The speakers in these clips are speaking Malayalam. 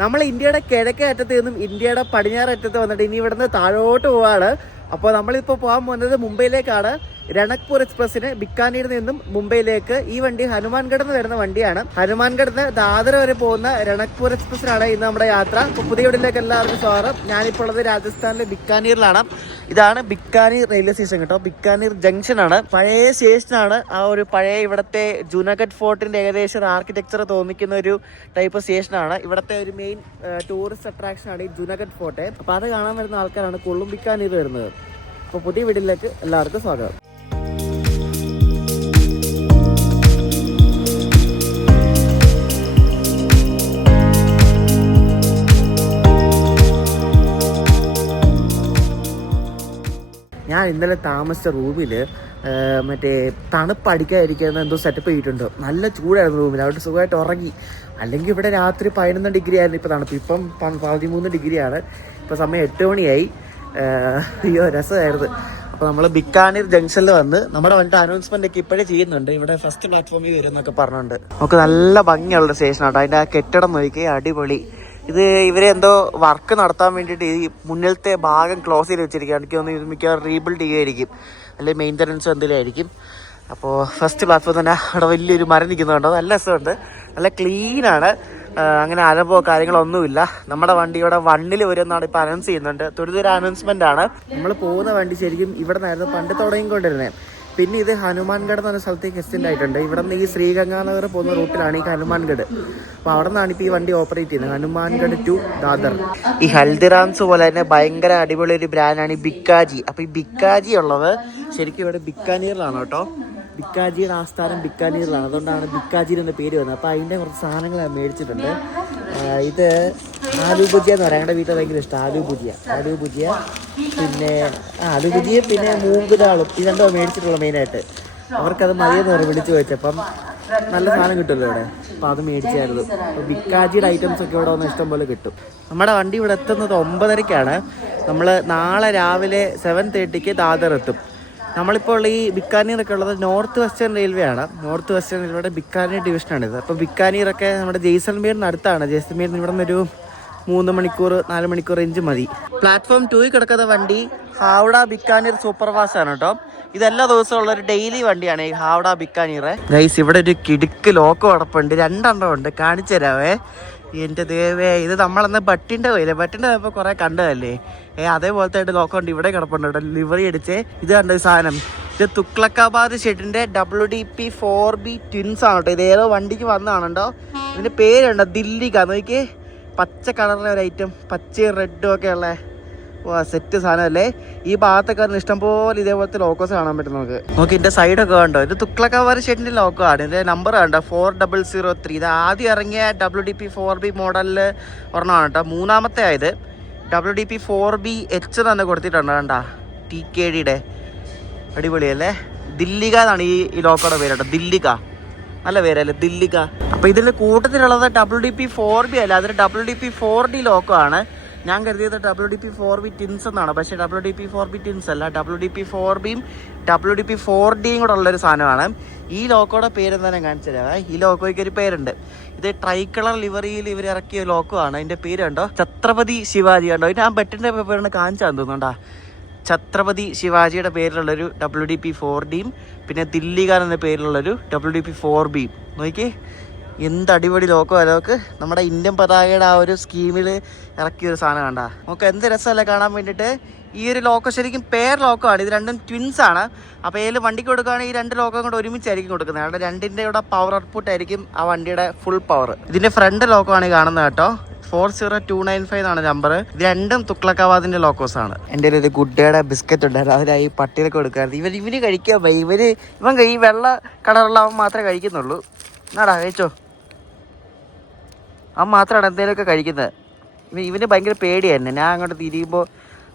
നമ്മൾ ഇന്ത്യയുടെ കിഴക്കേ അറ്റത്ത് നിന്നും ഇന്ത്യയുടെ പടിഞ്ഞാറ് അറ്റത്ത് വന്നിട്ട് ഇനി ഇവിടുന്ന് താഴോട്ട് പോവാണ്. അപ്പോൾ നമ്മളിപ്പോൾ പോകാൻ പോകുന്നത് മുംബൈയിലേക്കാണ്. രണക്പൂർ എക്സ്പ്രസ്സിന് ബിക്കാനീരിൽ നിന്നും മുംബൈയിലേക്ക്. ഈ വണ്ടി ഹനുമാൻഗഡ് നിന്ന് വരുന്ന വണ്ടിയാണ്. ഹനുമാൻഗഡ് നിന്ന് ദാദർ വരെ പോകുന്ന രണക്പൂർ എക്സ്പ്രസ്സിനാണ് ഇന്ന് നമ്മുടെ യാത്ര. അപ്പോൾ പുതിയ വീട്ടിലേക്ക് എല്ലാവർക്കും സ്വാഗതം. ഞാനിപ്പോൾ ഉള്ളത് രാജസ്ഥാനിലെ ബിക്കാനീറിലാണ്. ഇതാണ് ബിക്കാനീർ റെയിൽവേ സ്റ്റേഷൻ കേട്ടോ. ബിക്കാനീർ ജംഗ്ഷനാണ്. പഴയ സ്റ്റേഷനാണ്. ആ ഒരു പഴയ ഇവിടുത്തെ ജുനാഗഡ് ഫോർട്ടിന്റെ ഏകദേശം ആർക്കിടെക്ചർ തോന്നിക്കുന്ന ഒരു ടൈപ്പ് സ്റ്റേഷനാണ്. ഇവിടുത്തെ ഒരു മെയിൻ ടൂറിസ്റ്റ് അട്രാക്ഷനാണ് ഈ ജുനാഗഡ് ഫോർട്ട്. അപ്പോൾ അത് കാണാൻ വരുന്ന ആൾക്കാരാണ് കൂടുതലും ബിക്കാനീർ വരുന്നത്. അപ്പോൾ പുതിയ വീട്ടിലേക്ക് എല്ലാവർക്കും സ്വാഗതം. ഞാൻ ഇന്നലെ താമസിച്ച റൂമിൽ മറ്റേ തണുപ്പടിക്കാതിരിക്കുന്ന എന്തോ സെറ്റപ്പ് ചെയ്തിട്ടുണ്ട്. നല്ല ചൂടായിരുന്നു റൂമിൽ. അവിടെ സുഖമായിട്ട് ഉറങ്ങി. അല്ലെങ്കിൽ ഇവിടെ രാത്രി 11 ഡിഗ്രി ആയിരുന്നു. ഇപ്പോൾ തണുപ്പ് ഇപ്പം 13 ഡിഗ്രിയാണ്. ഇപ്പോൾ സമയം 8 മണിയായി. അയ്യോ രസമായിരുന്നു. അപ്പോൾ നമ്മൾ ബിക്കാനീർ ജംഗ്ഷനിൽ വന്ന് നമ്മുടെ വന്നിട്ട് അനൗൺസ്മെന്റ് ഒക്കെ ഇപ്പോഴേ ചെയ്യുന്നുണ്ട്. ഇവിടെ ഫസ്റ്റ് പ്ലാറ്റ്ഫോമിൽ വരും എന്നൊക്കെ പറഞ്ഞിട്ടുണ്ട്. നമുക്ക് നല്ല ഭംഗിയുള്ള സ്റ്റേഷനാട്ടോ. അതിൻ്റെ ആ കെട്ടിടം നോക്കി അടിപൊളി. ഇത് ഇവരെ എന്തോ വർക്ക് നടത്താൻ വേണ്ടിയിട്ട് ഈ മുന്നിലത്തെ ഭാഗം ക്ലോസ് ചെയ്ത് വെച്ചിരിക്കുകയാണ്. എനിക്ക് തോന്നുന്നു ഇത് മിക്കവാറും റീബിൽഡ് ചെയ്യുമായിരിക്കും, അല്ലെങ്കിൽ മെയിൻ്റനൻസ് എന്തെങ്കിലും ആയിരിക്കും. അപ്പോൾ ഫസ്റ്റ് പ്ലാറ്റ്ഫോം തന്നെ അവിടെ വലിയൊരു മരം നിൽക്കുന്നുണ്ടോ. നല്ല രസമുണ്ട്, നല്ല ക്ലീനാണ്. അങ്ങനെ അലമ്പോ കാര്യങ്ങളൊന്നുമില്ല. നമ്മുടെ വണ്ടി ഇവിടെ 1 വരുമെന്നാണ് ഇപ്പോൾ അനൗൺസ് ചെയ്യുന്നുണ്ട്. തൊടുതൊരു അനൗൺസ്മെൻ്റ് ആണ്. നമ്മൾ പോകുന്ന വണ്ടി ശരിക്കും ഇവിടെ നിന്നായിരുന്നു പണ്ട് തുടങ്ങിക്കൊണ്ടിരുന്നത്. പിന്നെ ഇത് ഹനുമാൻഗഡ് എന്ന് പറഞ്ഞ സ്ഥലത്തേക്ക് എക്സ്റ്റെൻഡ് ആയിട്ടുണ്ട്. ഇവിടെ നിന്ന് ഈ ശ്രീഗംഗാനഗർ പോകുന്ന റൂട്ടിലാണ് ഈ ഹനുമാൻഗഡ്. അപ്പോൾ അവിടെ നിന്നാണ് ഇപ്പോൾ ഈ വണ്ടി ഓപ്പറേറ്റ് ചെയ്യുന്നത്, ഹനുമാൻഗഡ് ടു ദാദർ. ഈ ഹൽദിറാംസ് പോലെ തന്നെ ഭയങ്കര അടിപൊളി ഒരു ബ്രാൻഡാണ് ഈ ബിക്കാജി. അപ്പോൾ ഈ ബിക്കാജി ഉള്ളത് ശരിക്കും ഇവിടെ ബിക്കാനീറിലാണ് കേട്ടോ. ബിക്കാജിയുടെ ആസ്ഥാനം ബിക്കാനീറിലാണ്. അതുകൊണ്ടാണ് ബിക്കാജി എന്ന പേര് വന്നത്. അപ്പോൾ അതിൻ്റെ കുറച്ച് സാധനങ്ങൾ ഞാൻ മേടിച്ചിട്ടുണ്ട്. ഇത് ആലു ഭുജിയ എന്ന് പറയാം. ഞങ്ങളുടെ വീട്ടിൽ ഭയങ്കര ഇഷ്ടം ആലു ഭുജിയ. പിന്നെ ആലു ഭുജിയ പിന്നെ മൂങ്ക് ദാളും ഈ രണ്ടും മേടിച്ചിട്ടുള്ള മെയിനായിട്ട്. അവർക്കത് മതിയെന്ന് പറഞ്ഞ് വിളിച്ചു വെച്ചപ്പം നല്ല സാധനം കിട്ടുമല്ലോ ഇവിടെ. അപ്പോൾ അത് മേടിച്ചായിരുന്നു. അപ്പോൾ ബിക്കാജിയുടെ ഐറ്റംസ് ഒക്കെ ഇവിടെ വന്ന് ഇഷ്ടം പോലെ കിട്ടും. നമ്മുടെ വണ്ടി ഇവിടെ എത്തുന്നത് 9:30-ക്കാണ്. നമ്മൾ നാളെ രാവിലെ 7:30-ക്ക് ദാദർ എത്തും. നമ്മളിപ്പോൾ ഈ ബിക്കാനീറൊക്കെ ഉള്ളത് നോർത്ത് വെസ്റ്റേൺ റെയിൽവേ ആണ്. നോർത്ത് വെസ്റ്റേൺ റെയിൽവേയുടെ ബിക്കാനീർ ഡിവിഷനാണിത്. അപ്പോൾ ബിക്കാനീറൊക്കെ നമ്മുടെ ജയ്സൽമീറിന് അടുത്താണ്. ജയ്സൽമീറിന് ഇവിടെ നിന്നൊരു 3 മണിക്കൂർ 4 മണിക്കൂർ റേഞ്ച് മതി. പ്ലാറ്റ്ഫോം 2 കിടക്കുന്ന വണ്ടി ഹാവ്ഡ ബിക്കാനീർ സൂപ്പർ ഫാസ്റ്റ് ആണ് കേട്ടോ. ഇതെല്ലാ ദിവസവും ഉള്ള ഒരു ഡെയിലി വണ്ടിയാണ് ഈ ഹാവ്ഡ ബിക്കാനീർ. ഗൈസ് ഇവിടെ ഒരു കിടുക്ക് ലോക്കോ കിടപ്പുണ്ട്. 2 ഉണ്ട്, കാണിച്ചു തരാവേ. എൻ്റെ ദേവേ, ഇത് നമ്മളന്ന് ബട്ടിൻ്റെ പോയില്ലേ, ബട്ടിൻ്റെ പോയപ്പോൾ കുറേ കണ്ടതല്ലേ. അതേപോലത്തെ ആയിട്ട് ലോക്കം ഉണ്ട്. ഇവിടെ കിടപ്പുണ്ട് കേട്ടോ, ലിവറി അടിച്ച്. ഇത് കണ്ട സാധനം, ഇത് തുക്ലക്കാബാദ് ഷെഡിൻ്റെ WDP 4B ട്വിൻസ് ആണ് കേട്ടോ. ഇത് ഏതോ വണ്ടിക്ക് വന്നതാണ് കേട്ടോ. ഇതിൻ്റെ പേരുണ്ടോ, ദില്ലിക. നോക്കിയേ, പച്ച കളറിലെ ഒരു ഐറ്റം, പച്ചയും റെഡും ഒക്കെ ഉള്ള സെറ്റ് സാധനമല്ലേ. ഈ ഭാഗത്തൊക്കെ ഇഷ്ടംപോലെ ഇതേപോലത്തെ ലോക്കോസ് കാണാൻ പറ്റും നമുക്ക്. ഇതിന്റെ സൈഡൊക്കെ കണ്ടോ. ഇത് തുക്ലക്കാബാദ് ഷെഡിന്റെ ലോക്കോ ആണ്. ഇതിന്റെ നമ്പർ കണ്ടോ, 4003. ഇത് ആദ്യം ഇറങ്ങിയ WDP 4B മോഡലില് ഒരെണ്ണമാണ് കേട്ടോ. മൂന്നാമത്തെ ആയത് WDP 4BH തന്നെ കൊടുത്തിട്ടുണ്ട് കണ്ടാ, TKDയുടെ. അടിപൊളിയല്ലേ. ദില്ലിക എന്നാണ് ഈ ലോക്കോയുടെ പേര് കേട്ടോ. ദില്ലിക, നല്ല പേരല്ലേ, ദില്ലിക. അപ്പൊ ഇതിന്റെ കൂട്ടത്തിലുള്ളത് WDP 4B അല്ല, അതിന് WDP 4D ലോക്കോ ആണ്. ഞാൻ കരുതിയത് WDP 4B ടിൻസ് എന്നാണ്, പക്ഷേ WDP 4B ടിൻസ് അല്ല. WDP 4Bയും WDP 4Dയും കൂടെ ഉള്ളൊരു സാധനമാണ്. ഈ ലോക്കോയുടെ പേര് എന്താ ഞാൻ കാണിച്ചു തരാം. ഈ ലോക്കോയ്ക്ക് ഒരു പേരുണ്ട്. ഇത് ട്രൈ കളർ ലിവറിയിൽ ഇവർ ഇറക്കിയ ലോക്കോ ആണ്. അതിൻ്റെ പേര് കണ്ടോ, ഛത്രപതി ശിവാജി കണ്ടോ. ഇതിന് ആ ബെറ്റിൻ്റെ പേരാണ് കാണിച്ചാൽ തോന്നുന്നുണ്ടാ. ഛത്രപതി ശിവാജിയുടെ പേരിലുള്ളൊരു WDP 4Dയും പിന്നെ ദില്ലിക എന്ന പേരിലുള്ളൊരു WDP 4Bയും. നോക്കിയേ, എന്ത് അടിപൊളി ലോക്കോ അലോക്ക്. നമ്മുടെ ഇന്ത്യൻ പതാകയുടെ ആ ഒരു സ്കീമിൽ ഇറക്കിയൊരു സാധനം കണ്ട. നമുക്ക് എന്ത് രസമല്ലേ കാണാൻ വേണ്ടിയിട്ട്. ഈ ഒരു ലോക്കോ ശരിക്കും പെയർ ലോക്കോ ആണ്. ഇത് രണ്ടും ട്വിൻസ് ആണ്. അപ്പോൾ ഏതിൽ വണ്ടിക്ക് കൊടുക്കുകയാണെങ്കിൽ ഈ 2 ലോക്കോ കൂടെ ഒരുമിച്ചായിരിക്കും കൊടുക്കുന്നത്. അവിടെ 2ൻ്റെ കൂടെ പവർ ഔട്ട്പുട്ട് ആയിരിക്കും ആ വണ്ടിയുടെ ഫുൾ പവർ. ഇതിൻ്റെ ഫ്രണ്ട് ലോക്കോ ആണ് കാണുന്നത് കേട്ടോ. 40295 എന്നാണ് നമ്പർ. ഇത് രണ്ടും തുക്ലക്കാബാദിന്റെ ലോക്കോസ് ആണ്. എൻ്റെ ഒരു ഗുഡ് ഡേയുടെ ബിസ്ക്കറ്റ് ഉണ്ടായിരുന്നു, അതിനായി പട്ടിയിലൊക്കെ കൊടുക്കാറുണ്ട്. ഇവന് കഴിക്കാൻ പോയി. ഇവൻ ഈ വെള്ള കളറുള്ള അവൻ മാത്രമേ കഴിക്കുന്നുള്ളൂ. എന്നാടാ കഴിച്ചോ, അവൻ മാത്രമാണ് എന്തെങ്കിലുമൊക്കെ കഴിക്കുന്നത്. ഇവന് ഭയങ്കര പേടിയായിരുന്നു. ഞാൻ അങ്ങോട്ട് തിരിയുമ്പോൾ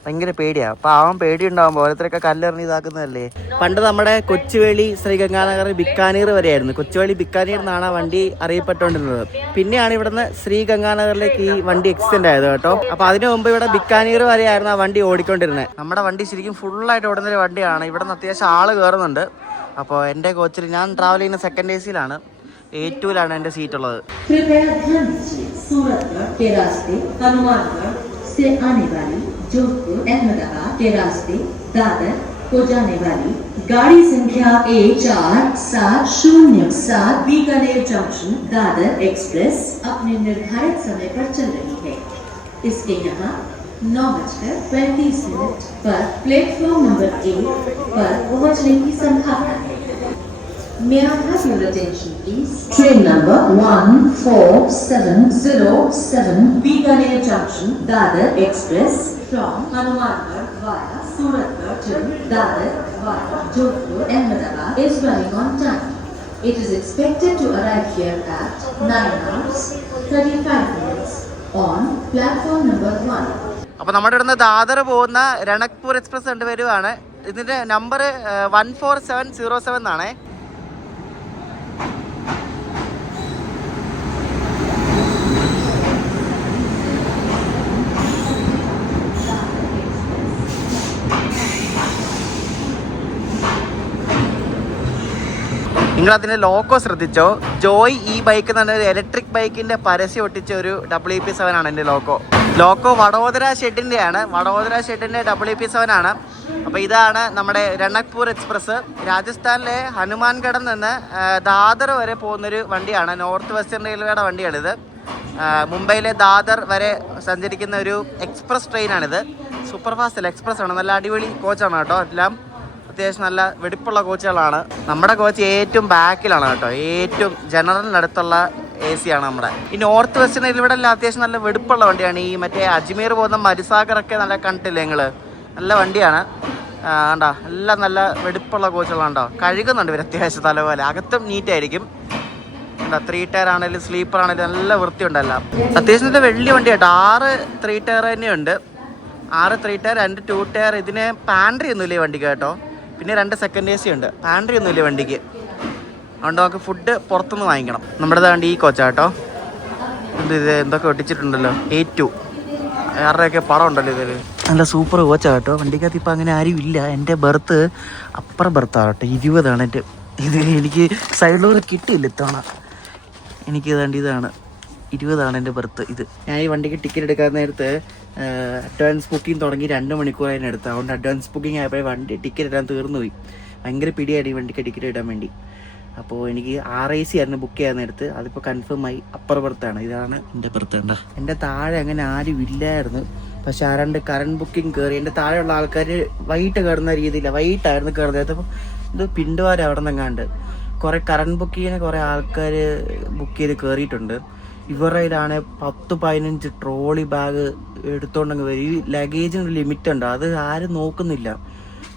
ഭയങ്കര പേടിയാണ്. അപ്പോൾ അവൻ പേടി ഉണ്ടാകുമ്പോൾ ഓരോരുത്തരൊക്കെ കല്ലെറിഞ്ഞ് ഇതാക്കുന്നതല്ലേ. പണ്ട് നമ്മുടെ കൊച്ചുവേളി ശ്രീഗംഗാനഗർ ബിക്കാനീർ വരെയായിരുന്നു. കൊച്ചുവേളി ബിക്കാനീർ എന്നാണ് ആ വണ്ടി അറിയപ്പെട്ടുകൊണ്ടിരുന്നത്. പിന്നെയാണ് ഇവിടുന്ന് ശ്രീഗംഗാനഗറിലേക്ക് ഈ വണ്ടി എക്സ്റ്റെൻഡ് ആയത് കേട്ടോ. അപ്പോൾ അതിനു മുമ്പ് ഇവിടെ ബിക്കാനീർ വരെയായിരുന്നു ആ വണ്ടി ഓടിക്കൊണ്ടിരുന്നത്. നമ്മുടെ വണ്ടി ശരിക്കും ഫുള്ളായിട്ട് ഓടുന്നൊരു വണ്ടിയാണ്. ഇവിടെ നിന്ന് അത്യാവശ്യം ആൾ കയറുന്നുണ്ട്. അപ്പോൾ എൻ്റെ കോച്ചിൽ ഞാൻ ട്രാവൽ ചെയ്യുന്ന സെക്കൻഡ് AC-യിലാണ്. A2-ലാണ് എൻ്റെ സീറ്റ് ഉള്ളത്. से आने वाली जोधपुर अहमदाबाद के रास्ते दादर को जाने वाली गाड़ी संख्या A4707 Bikaner junction Dadar express अपने निर्धारित समय पर चल रही है. इसके यहाँ 9:35 पर प्लेटफॉर्म नंबर 1 पर पहुँचने की संभावना है. May I have your attention please? Train number 14707 Bikaner Junction Dadar Express from Hanumangarh via Suratgarh to Dadar via Jodhpur Ahmedabad is running on time. It is expected to arrive here at 9:35 on platform number 1. അപ്പോൾ നമ്മുടെ ഇവിടുന്ന് ദാദർ പോകുന്ന രണക്പൂർ എക്സ്പ്രസ് കണ്ടുവരുവാണ്. ഇതിൻ്റെ നമ്പർ 14707 എന്നാണേ. നിങ്ങളതിൻ്റെ ലോക്കോ ശ്രദ്ധിച്ചോ? ജോയ് ഈ ബൈക്ക് എന്ന് പറഞ്ഞ ഇലക്ട്രിക് ബൈക്കിൻ്റെ പരസ്യം ഒട്ടിച്ച ഒരു WP7 ആണ് എൻ്റെ ലോക്കോ വഡോദര ഷെഡിൻ്റെയാണ്. വഡോദര ഷെഡിൻ്റെ WP7 ആണ്. അപ്പോൾ ഇതാണ് നമ്മുടെ രണക്പൂർ എക്സ്പ്രസ്. രാജസ്ഥാനിലെ ഹനുമാൻഗഡിൽ നിന്ന് ദാദർ വരെ പോകുന്നൊരു വണ്ടിയാണ്. നോർത്ത് വെസ്റ്റേൺ റെയിൽവേയുടെ വണ്ടിയാണിത്. മുംബൈയിലെ ദാദർ വരെ സഞ്ചരിക്കുന്ന ഒരു എക്സ്പ്രസ് ട്രെയിനാണിത്. സൂപ്പർ ഫാസ്റ്റ് അല്ല, എക്സ്പ്രസ് ആണ്. നല്ല അടിപൊളി കോച്ചാണ് കേട്ടോ. എല്ലാം അത്യാവശ്യം നല്ല വെടിപ്പുള്ള കോച്ചുകളാണ്. നമ്മുടെ കോച്ച് ഏറ്റവും ബാക്കിലാണ് കേട്ടോ. ഏറ്റവും ജനറലിനടുത്തുള്ള AC ആണ് നമ്മുടെ. ഈ നോർത്ത് വെസ്റ്റേൺ ഇവിടെ എല്ലാം അത്യാവശ്യം നല്ല വെടിപ്പുള്ള വണ്ടിയാണ്. ഈ മറ്റേ അജ്മീർ പോകുന്ന മരിസാഗറൊക്കെ നല്ല കണ്ടില്ലേ നിങ്ങൾ? നല്ല വണ്ടിയാണ് കണ്ടോ. എല്ലാം നല്ല വെടിപ്പുള്ള കോച്ചുകളുണ്ടോ. കഴുകുന്നുണ്ട് ഇവർ അത്യാവശ്യം തലപോലെ. അകത്തും നീറ്റായിരിക്കും. എന്താ 3 ടയർ ആണെങ്കിലും സ്ലീപ്പർ ആണെങ്കിലും നല്ല വൃത്തിയുണ്ടല്ല. അത്യാവശ്യം നല്ല വലിയ വണ്ടി കേട്ടോ. 6 3 ടയർ തന്നെയുണ്ട്. 6 3 ടയർ 2 2 ടയർ. ഇതിന് പാൻട്രി ഒന്നുമില്ല ഈ വണ്ടിക്ക് കേട്ടോ. പിന്നെ 2 സെക്കൻഡ് AC ഉണ്ട്. പാൻട്രി ഒന്നുമില്ല വണ്ടിക്ക്. അതുകൊണ്ട് നമുക്ക് ഫുഡ് പുറത്തുനിന്ന് വാങ്ങിക്കണം. നമ്മുടെ വണ്ടി ഈ കോച്ചാ കേട്ടോ. ഇത് എന്തൊക്കെ ഒട്ടിച്ചിട്ടുണ്ടല്ലോ. A2 ആരുടെയൊക്കെ പടം ഉണ്ടല്ലോ ഇതിൽ. നല്ല സൂപ്പർ കോച്ചാ കേട്ടോ. വണ്ടിക്കകത്ത് ഇപ്പം അങ്ങനെ ആരും ഇല്ല. എൻ്റെ ബർത്ത് അപ്പുറം ബർത്താണ് കേട്ടോ. 20ആണ് എൻ്റെ. ഇത് എനിക്ക് സൈഡിലൂടെ കിട്ടിയില്ല ഇത്തവണ. എനിക്ക് ഇതാണ് 20ആണ് എൻ്റെ ബർത്ത്. ഇത് ഞാൻ ഈ വണ്ടിക്ക് ടിക്കറ്റ് എടുക്കാൻ നേരത്ത് അഡ്വാൻസ് ബുക്കിംഗ് തുടങ്ങി 2 മണിക്കൂറായിരുന്നു എടുത്തത്. അതുകൊണ്ട് അഡ്വാൻസ് ബുക്കിംഗ് ആയപ്പോൾ വണ്ടി ടിക്കറ്റ് ഇടാൻ തീർന്നു പോയി. ഭയങ്കര പിടിയായി ഈ വണ്ടിക്ക് ടിക്കറ്റ് ഇടാൻ വേണ്ടി. അപ്പോൾ എനിക്ക് RAC ആയിരുന്നു ബുക്ക് ചെയ്യാൻ നേരത്ത്. അതിപ്പോൾ കൺഫേം ആയി. അപ്പർ ബർത്താണ്. ഇതാണ് എൻ്റെ ബർത്ത്. ഉണ്ടോ എൻ്റെ താഴെ അങ്ങനെ ആരും ഇല്ലായിരുന്നു. പക്ഷെ ആരാണ്ട് കറണ്ട് ബുക്കിംഗ് കയറി. എൻ്റെ താഴെയുള്ള ആൾക്കാർ വൈകിട്ട് കയറുന്ന രീതിയില്ല. വൈകിട്ടായിരുന്നു കയറുന്നത്. അപ്പോൾ ഇത് പിണ്ടുവാരം അവിടെ നിന്നെങ്ങാണ്ട് കുറേ കറണ്ട് ബുക്കിങ്ങിന് കുറേ ആൾക്കാർ ബുക്ക് ചെയ്ത് കയറിയിട്ടുണ്ട്. ഇവരുടെ കയ്യിലാണ് 10-15 ട്രോളി ബാഗ് എടുത്തോണ്ടെങ്കിൽ വരും. ഈ ലഗേജിനൊരു ലിമിറ്റ് ഉണ്ട്. അത് ആരും നോക്കുന്നില്ല.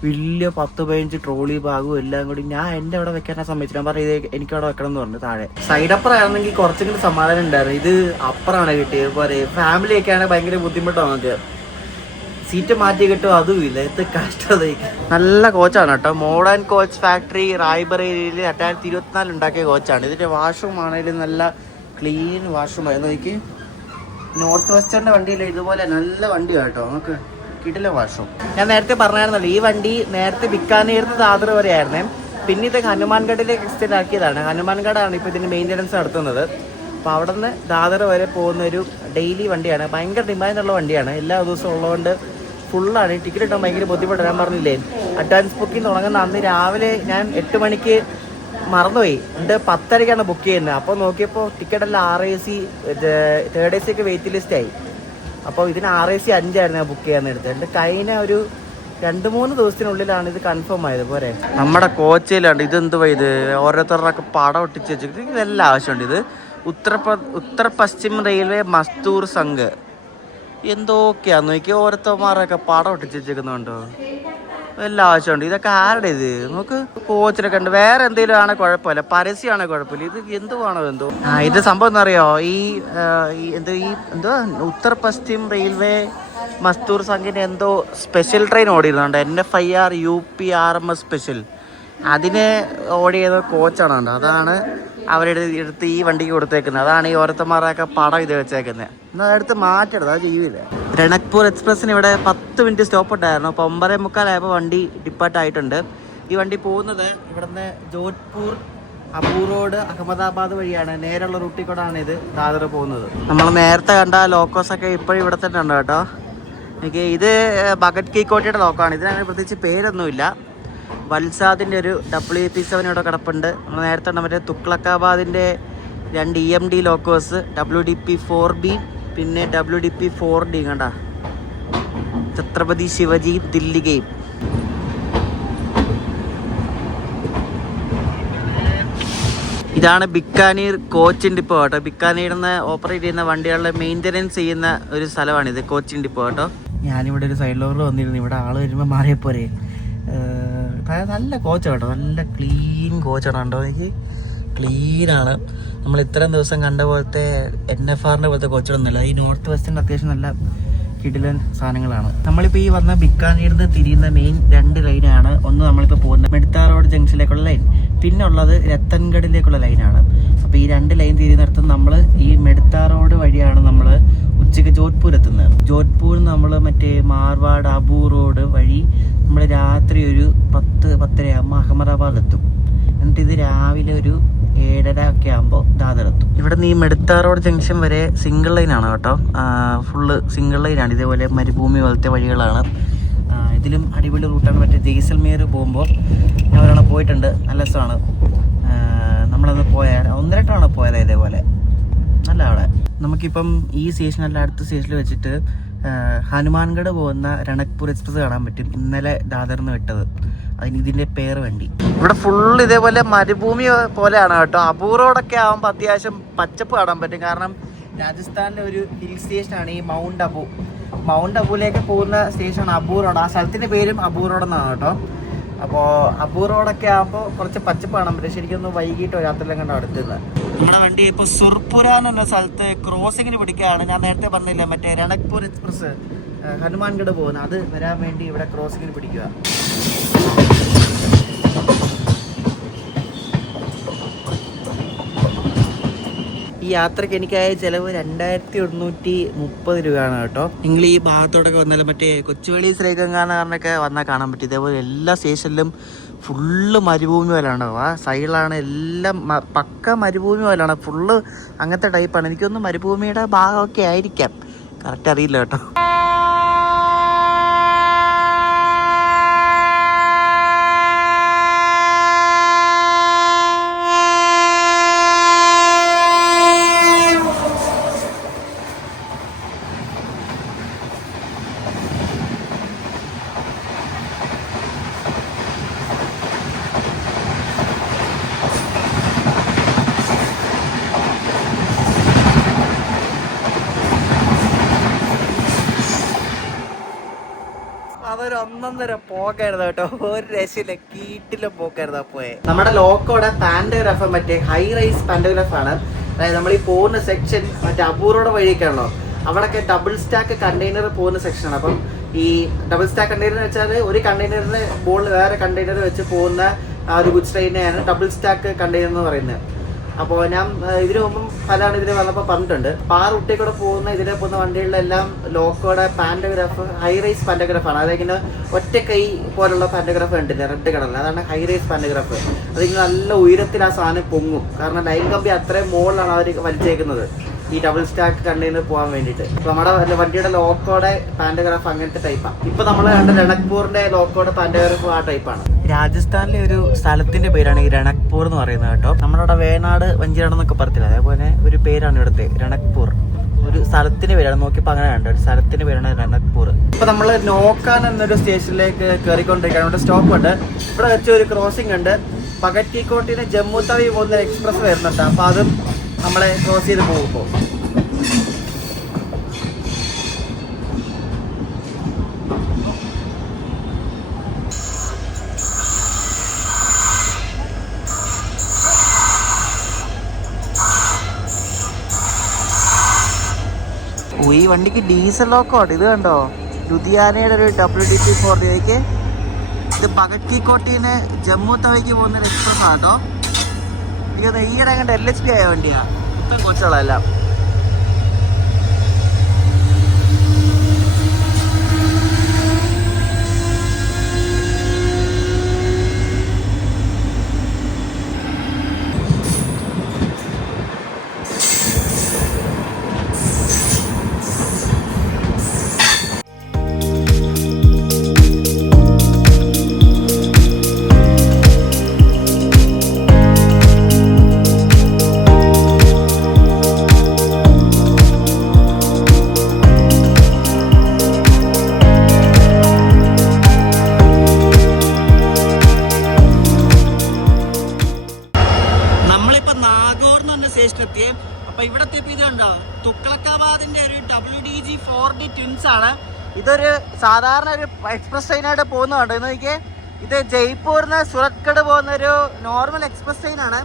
വലിയ 10-15 ട്രോളി ബാഗും എല്ലാം കൂടി ഞാൻ എൻ്റെ അവിടെ വെക്കാനാ സമ്മതിച്ചു. ഞാൻ പറഞ്ഞു ഇത് എനിക്കവിടെ വെക്കണം എന്ന് പറഞ്ഞു. താഴെ സൈഡ് അപ്പറാണെങ്കിൽ കുറച്ചെങ്കിലും സമാധാനം ഉണ്ടായിരുന്നു. ഇത് അപ്പറാണ് കിട്ടിയത്. പോലെ ഫാമിലിയൊക്കെ ആണെങ്കിൽ ഭയങ്കര ബുദ്ധിമുട്ടാണ് നമുക്ക്. സീറ്റ് മാറ്റി കിട്ടും അതുമില്ല. ഇത് കഷ്ടത. നല്ല കോച്ചാണ് കേട്ടോ. മോഡേൺ കോച്ച് ഫാക്ടറി റായ്ബറേലിയിൽ 2024 ഉണ്ടാക്കിയ കോച്ചാണ്. ഇതിൻ്റെ വാഷ്റൂം ആണെങ്കിലും നല്ല ക്ലീൻ വാഷ്റൂം ആയിരുന്നു. എനിക്ക് നോർത്ത് വെസ്റ്റേണിൻ്റെ വണ്ടിയില്ല ഇതുപോലെ നല്ല വണ്ടിയാണ് കേട്ടോ. നമുക്ക് കിടില വാഷ്റൂം. ഞാൻ നേരത്തെ പറഞ്ഞായിരുന്നല്ലോ ഈ വണ്ടി നേരത്തെ ബിക്കാനേർന്ന് ദാദർ വരെ ആയിരുന്നേ. പിന്നെ ഇത് ഹനുമാൻഗഡിലേക്ക് എക്സ്റ്റെൻഡ് ആക്കിയതാണ്. ഹനുമാൻഗഡാണ് ഇപ്പോൾ ഇതിൻ്റെ മെയിൻ്റനൻസ് നടത്തുന്നത്. അപ്പോൾ അവിടെ നിന്ന് ദാദർ വരെ പോകുന്ന ഒരു ഡെയിലി വണ്ടിയാണ്. ഭയങ്കര ഡിമാൻഡുള്ള വണ്ടിയാണ്. എല്ലാ ദിവസവും ഉള്ളതുകൊണ്ട് ഫുള്ളാണ്. ടിക്കറ്റ് കിട്ടാൻ ഭയങ്കര ബുദ്ധിമുട്ടാണ്. ഞാൻ പറഞ്ഞില്ലേ അഡ്വാൻസ് ബുക്കിംഗ് തുടങ്ങുന്ന അന്ന് രാവിലെ ഞാൻ 8 മണിക്ക് മറന്നുപോയി. എൻ്റെ 10:30ക്കാണ് ബുക്ക് ചെയ്യുന്നത്. അപ്പോൾ നോക്കിയപ്പോൾ ടിക്കറ്റെല്ലാം RAC 3rd AC ഒക്കെ വെയിറ്റ് ലിസ്റ്റായി. അപ്പോൾ ഇതിന് RAC 5 ആയിരുന്നു ബുക്ക് ചെയ്യാൻ നേരത്തെ. എൻ്റെ കഴിഞ്ഞ ഒരു 2-3 ദിവസത്തിനുള്ളിലാണ് ഇത് കൺഫേം ആയത്. പോരെ നമ്മുടെ കോച്ചിലുണ്ട്. ഇതെന്തുവാ ഇത്? ഓരോരുത്തരുടെയൊക്കെ പടം ഒട്ടിച്ച് വെച്ചിട്ട് ഇതെല്ലാം ആവശ്യമുണ്ട്. ഇത് ഉത്തർ പശ്ചിം റെയിൽവേ മസ്ദൂർ സംഘ് എന്തൊക്കെയാന്ന് നോക്കി ഓരോരുത്തന്മാരൊക്കെ പടം ഒട്ടിച്ച് വെച്ചേക്കുന്നുണ്ടോ? എല്ലാം ആവശ്യമുണ്ട്. ഇതൊക്കെ ആരുടെ ഇത്? നമുക്ക് കോച്ചിലൊക്കെ ഉണ്ട്. വേറെ എന്തെങ്കിലും ആണെങ്കിൽ കുഴപ്പമില്ല. പരസ്യമാണെങ്കിൽ കുഴപ്പമില്ല. ഇത് എന്തുവാണോ എന്തോ. ഇത് സംഭവം എന്നറിയോ? എന്തോ ഉത്തർ പശ്ചിം റെയിൽവേ മസ്ദൂർ സംഘിൻ്റെ എന്തോ സ്പെഷ്യൽ ട്രെയിൻ ഓടിയിരുന്നുണ്ട്. NFIR UPRMS special. അതിന് ഓടിയത് കോച്ചാണ്. അതാണ് അവരുടെ എടുത്ത് ഈ വണ്ടിക്ക് കൊടുത്തേക്കുന്നത്. അതാണ് ഈ ഓരോരുത്തന്മാരൊക്കെ പടം ഇത് വെച്ചേക്കുന്നത്. എന്നാൽ അടുത്ത് മാറ്റരുത്. അത് ചെയ്യില്ല. രണക്പൂർ എക്സ്പ്രസ്സിന് ഇവിടെ 10 മിനിറ്റ് സ്റ്റോപ്പ് ഉണ്ടായിരുന്നു. അപ്പോൾ 9:45 വണ്ടി ഡിപ്പാർട്ടായിട്ടുണ്ട്. ഈ വണ്ടി പോകുന്നത് ഇവിടുന്ന് ജോധ്പൂർ അബു റോഡ് അഹമ്മദാബാദ് വഴിയാണ്, നേരെയുള്ള റൂട്ടിൽ കൂടാണ് ഇത് ദാദർ പോകുന്നത്. നമ്മൾ നേരത്തെ കണ്ട ലോക്കോസൊക്കെ ഇപ്പോഴും ഇവിടെ തന്നെ ഉണ്ട് കേട്ടോ. എനിക്ക് ഇത് ഭഗത് കി കോട്ടയുടെ ലോക്കമാണ്. ഇതിനങ്ങനെ പ്രത്യേകിച്ച് പേരൊന്നുമില്ല. വത്സാദിൻ്റെ ഒരു WP7 ഇവിടെ കിടപ്പുണ്ട്. നമ്മൾ നേരത്തെ കണ്ട മറ്റേ തുക്ലക്കാബാദിൻ്റെ 2 EMD ലോക്കോസ്, WDP4B പിന്നെ WDP4D കണ്ട, ഛത്രപതി ശിവജി ദില്ലി ഗെയിം. ഇതാണ് ബിക്കാനീർ കോച്ചിൻ ഡിപ്പോ കേട്ടോ. ബിക്കാനീരിൽ നിന്ന് ഓപ്പറേറ്റ് ചെയ്യുന്ന വണ്ടികളുടെ മെയിൻ്റനൻസ് ചെയ്യുന്ന ഒരു സ്ഥലമാണിത്, കോച്ചിൻ ഡിപ്പോ കേട്ടോ. ഞാനിവിടെ ഒരു സൈഡ് ലോറിൽ വന്നിരുന്നു. ഇവിടെ ആൾ വരുമ്പോൾ മാറിയപ്പോരെ. നല്ല കോച്ചാണ് കേട്ടോ, നല്ല ക്ലീൻ കോച്ചാണ് കേട്ടോ. എനിക്ക് ക്ലീനാണ്. നമ്മൾ ഇത്രയും ദിവസം കണ്ട പോലത്തെ NFRൻ്റെ പോലത്തെ കോച്ചുകളൊന്നുമില്ല. ഈ നോർത്ത് വെസ്റ്റിൻ്റെ അത്യാവശ്യം നല്ല കിടിലൻ സാധനങ്ങളാണ്. നമ്മളിപ്പോൾ ഈ വന്ന ബിക്കാനീരിൽ നിന്ന് തിരിയുന്ന മെയിൻ 2 ലൈനാണ്. ഒന്ന് നമ്മളിപ്പോൾ പോകുന്ന മെഡിത്താ റോഡ് ജംഗ്ഷനിലേക്കുള്ള ലൈൻ, പിന്നെ ഉള്ളത് രത്തൻഗഡിലേക്കുള്ള ലൈനാണ്. അപ്പോൾ ഈ 2 ലൈൻ തിരിയുന്നിടത്ത് നമ്മൾ ഈ മെഡിത്താ റോഡ് വഴിയാണ് നമ്മൾ ഉച്ചയ്ക്ക് ജോധ്പൂർ എത്തുന്നത്. ജോധ്പൂരിൽ നമ്മൾ മറ്റേ മാർവാഡ് അബു റോഡ് വഴി നമ്മൾ രാത്രി ഒരു 10-10:30 ആകുമ്പോൾ അഹമ്മദാബാദ് എത്തും. എന്നിട്ട് ഇത് രാവിലെ ഒരു 7:30 ഒക്കെ ആകുമ്പോൾ ദാദർ എത്തും. ഇവിടെ നിന്ന് ഈ മെഡിത്താ റോഡ് ജംഗ്ഷൻ വരെ സിംഗിൾ ലൈനാണ് കേട്ടോ. ഫുള്ള് സിംഗിൾ ലൈനാണ്. ഇതേപോലെ മരുഭൂമി പോലത്തെ വഴികളാണ്. ഇതിലും അടിപൊളി റൂട്ടാണ്. മറ്റേ ജയ്സൽമേർ പോകുമ്പോൾ ഞാൻ ഒരാളെ പോയിട്ടുണ്ട്, നല്ല രസമാണ്. നമ്മളന്ന് പോയാൽ 1-2 തവണ പോയത് ഇതേപോലെ, നല്ല അവിടെ. നമുക്കിപ്പം ഈ സ്റ്റേഷനല്ല അടുത്ത സ്റ്റേഷനിൽ വെച്ചിട്ട് ഹനുമാൻഗഡ് പോകുന്ന രണക്പൂർ എക്സ്പ്രസ് കാണാൻ പറ്റും. ഇന്നലെ ദാദറിന്ന് വിട്ടത്, അതിന് ഇതിൻ്റെ പേര് വേണ്ടി. ഇവിടെ ഫുള്ള് ഇതേപോലെ മരുഭൂമി പോലെയാണ് കേട്ടോ. അബു റോഡൊക്കെ ആകുമ്പോൾ അത്യാവശ്യം പച്ചപ്പ് കാണാൻ പറ്റും. കാരണം രാജസ്ഥാനിലെ ഒരു ഹിൽ സ്റ്റേഷനാണ് ഈ മൗണ്ട് അബു. മൗണ്ട് അബുവിലേക്ക് പോകുന്ന സ്റ്റേഷനാണ് അബു റോഡ്. ആ സ്ഥലത്തിൻ്റെ പേരും അബു റോഡ് എന്നാണ് കേട്ടോ. അപ്പോൾ അബു റോഡൊക്കെ ആകുമ്പോൾ കുറച്ച് പച്ചപ്പ് കാണാൻ പറ്റും. ശരിക്കും ഒന്ന് വൈകിട്ടോ രാത്രിയിലും കണ്ടോ അടുത്തുന്നത്. നമ്മുടെ വണ്ടി ഇപ്പോൾ സുർപുരാൻ എന്ന സ്ഥലത്ത് ക്രോസിങ്ങിന് പിടിക്കുകയാണ്. ഞാൻ നേരത്തെ പറഞ്ഞില്ല മറ്റേ രണക്പൂർ എക്സ്പ്രസ് ഹനുമാൻഗഡ് പോകുന്നത്, അത് വരാൻ വേണ്ടി ഇവിടെ ക്രോസിങ്ങിന് പിടിക്കുക. ഈ യാത്രയ്ക്ക് എനിക്കായ ചിലവ് 2130 രൂപയാണ് കേട്ടോ. നിങ്ങൾ ഈ ഭാഗത്തോടൊക്കെ വന്നാലും മറ്റേ കൊച്ചുവേളി ശ്രീഗംഗാനഗറിനൊക്കെ വന്നാൽ കാണാൻ പറ്റും. ഇതേപോലെ എല്ലാ സ്റ്റേഷനിലും ഫുള്ള് മരുഭൂമി പോലെയാണ്. ആ സൈഡിലാണ് എല്ലാം പക്ക മരുഭൂമി പോലെയാണ്. ഫുള്ള് അങ്ങനത്തെ ടൈപ്പാണ്. എനിക്കൊന്നും മരുഭൂമിയുടെ ഭാഗമൊക്കെ ആയിരിക്കാം, കറക്റ്റ് അറിയില്ല കേട്ടോ. അതൊരു 1.5 പോക്കായിരുന്നു കേട്ടോ. ഒരു രക്ഷയില്ല, കീട്ടിലും പോക്കായിരുന്നു പോയെ. നമ്മുടെ ലോക്കോടെ പാൻഡോഗ്രാഫ് മറ്റേ ഹൈ റൈസ് പാൻഡോഗ്രാഫ് ആണ്. അതായത് നമ്മൾ ഈ പോകുന്ന സെക്ഷൻ മറ്റേ അബൂറോടെ വഴിയൊക്കെയാണല്ലോ, അവിടെയൊക്കെ ഡബിൾ സ്റ്റാക്ക് കണ്ടെയ്നർ പോകുന്ന സെക്ഷനാണ്. അപ്പം ഈ ഡബിൾ സ്റ്റാക്ക് കണ്ടെയ്നർ എന്ന് വെച്ചാൽ ഒരു കണ്ടെയ്നറിന് മുകളിൽ വേറെ കണ്ടെയ്നർ വെച്ച് പോകുന്ന ആ ഒരു ഗുഡ്സ് ട്രെയിനെയാണ് ഡബിൾ സ്റ്റാക്ക് കണ്ടെയ്നർ എന്ന് പറയുന്നത്. അപ്പോൾ ഞാൻ ഇതിനു മുമ്പും പലതാണ് ഇതിൽ വന്നപ്പോൾ പറഞ്ഞിട്ടുണ്ട്. അപ്പോൾ ആ റൂട്ടിൽ കൂടെ പോകുന്ന ഇതിലെ പോകുന്ന വണ്ടികളിലെല്ലാം ലോക്കോയുടെ പാൻഡോഗ്രാഫ് ഹൈ റൈസ് പാൻഡോഗ്രാഫാണ്. അതിങ്ങനെ ഒറ്റ കൈ പോലുള്ള പാൻഡോഗ്രാഫ് കണ്ടില്ല, റെഡ് കളറിൽ, അതാണ് ഹൈ റൈസ് പാൻഡോഗ്രാഫ്. അതിങ്ങനെ നല്ല ഉയരത്തിൽ ആ സാധനം പൊങ്ങും. കാരണം ലൈൻ കമ്പി അത്രയും മുകളിലാണ് അവർ വലിച്ചേക്കുന്നത് ഈ ഡബിൾ സ്റ്റാക്ക് കണ്ടെയ്നർ പോകാൻ വേണ്ടിയിട്ട്. അപ്പോൾ നമ്മുടെ വണ്ടിയുടെ ലോക്കോയുടെ പാൻഡോഗ്രാഫ് അങ്ങനത്തെ ടൈപ്പാണ്. ഇപ്പോൾ നമ്മൾ കണ്ട രണക്പൂറിൻ്റെ ലോക്കോയുടെ പാൻഡോഗ്രാഫ് ആ ടൈപ്പാണ്. രാജസ്ഥാനിലെ ഒരു സ്ഥലത്തിന്റെ പേരാണ് ഈ രണക്പൂർ എന്ന് പറയുന്നത് കേട്ടോ. നമ്മുടെ വേണാട് വഞ്ചിയാടെന്നൊക്കെ പറയത്തില്ല, അതേപോലെ ഒരു പേരാണ് ഇവിടുത്തെ രണക്പൂർ. ഒരു സ്ഥലത്തിന്റെ പേരാണ്, നോക്കിയപ്പോൾ അങ്ങനെ കണ്ടോ, ഒരു സ്ഥലത്തിന്റെ പേരാണ് രണക്പൂർ. ഇപ്പൊ നമ്മൾ നോക്കാൻ എന്നൊരു സ്റ്റേഷനിലേക്ക് കയറിക്കൊണ്ടിരിക്കുകയാണ്. ഇവിടെ സ്റ്റോപ്പ് ഉണ്ട്. ഇവിടെ വെച്ച് ഒരു ക്രോസിംഗ് ഉണ്ട്. ഭഗത് കി കോട്ടിന് ജമ്മു തവി പോകുന്ന എക്സ്പ്രസ് വരുന്നുണ്ട്. അപ്പൊ അതും നമ്മളെ ക്രോസ് ചെയ്ത് പോകുമ്പോൾ ഈ വണ്ടിക്ക് ഡീസൽ ലോക്കോട്ട്. ഇത് കണ്ടോ, ലുധിയാനയുടെ ഒരു WDP4D. ഇത് ഭഗത് കി കോട്ടിന്ന് ജമ്മു തവയ്ക്ക് പോകുന്ന ഒരു എക്സ്പ്രസ് ആട്ടോ. എനിക്കത് ഈയിടെ കണ്ട LHP ആയ വണ്ടിയാ, ഇപ്പം കൊച്ചുകളെല്ലാം. WDG4D ട്വിൻസ് ആണ്. ഇതൊരു സാധാരണ ഒരു എക്സ്പ്രസ് ട്രെയിനായിട്ട് പോകുന്നതുണ്ട്. എന്ന് നോക്കിയേ, ഇത് ജയ്പൂരിന്ന് സുരത്കഡ് പോകുന്ന ഒരു നോർമൽ എക്സ്പ്രസ് ട്രെയിനാണ്.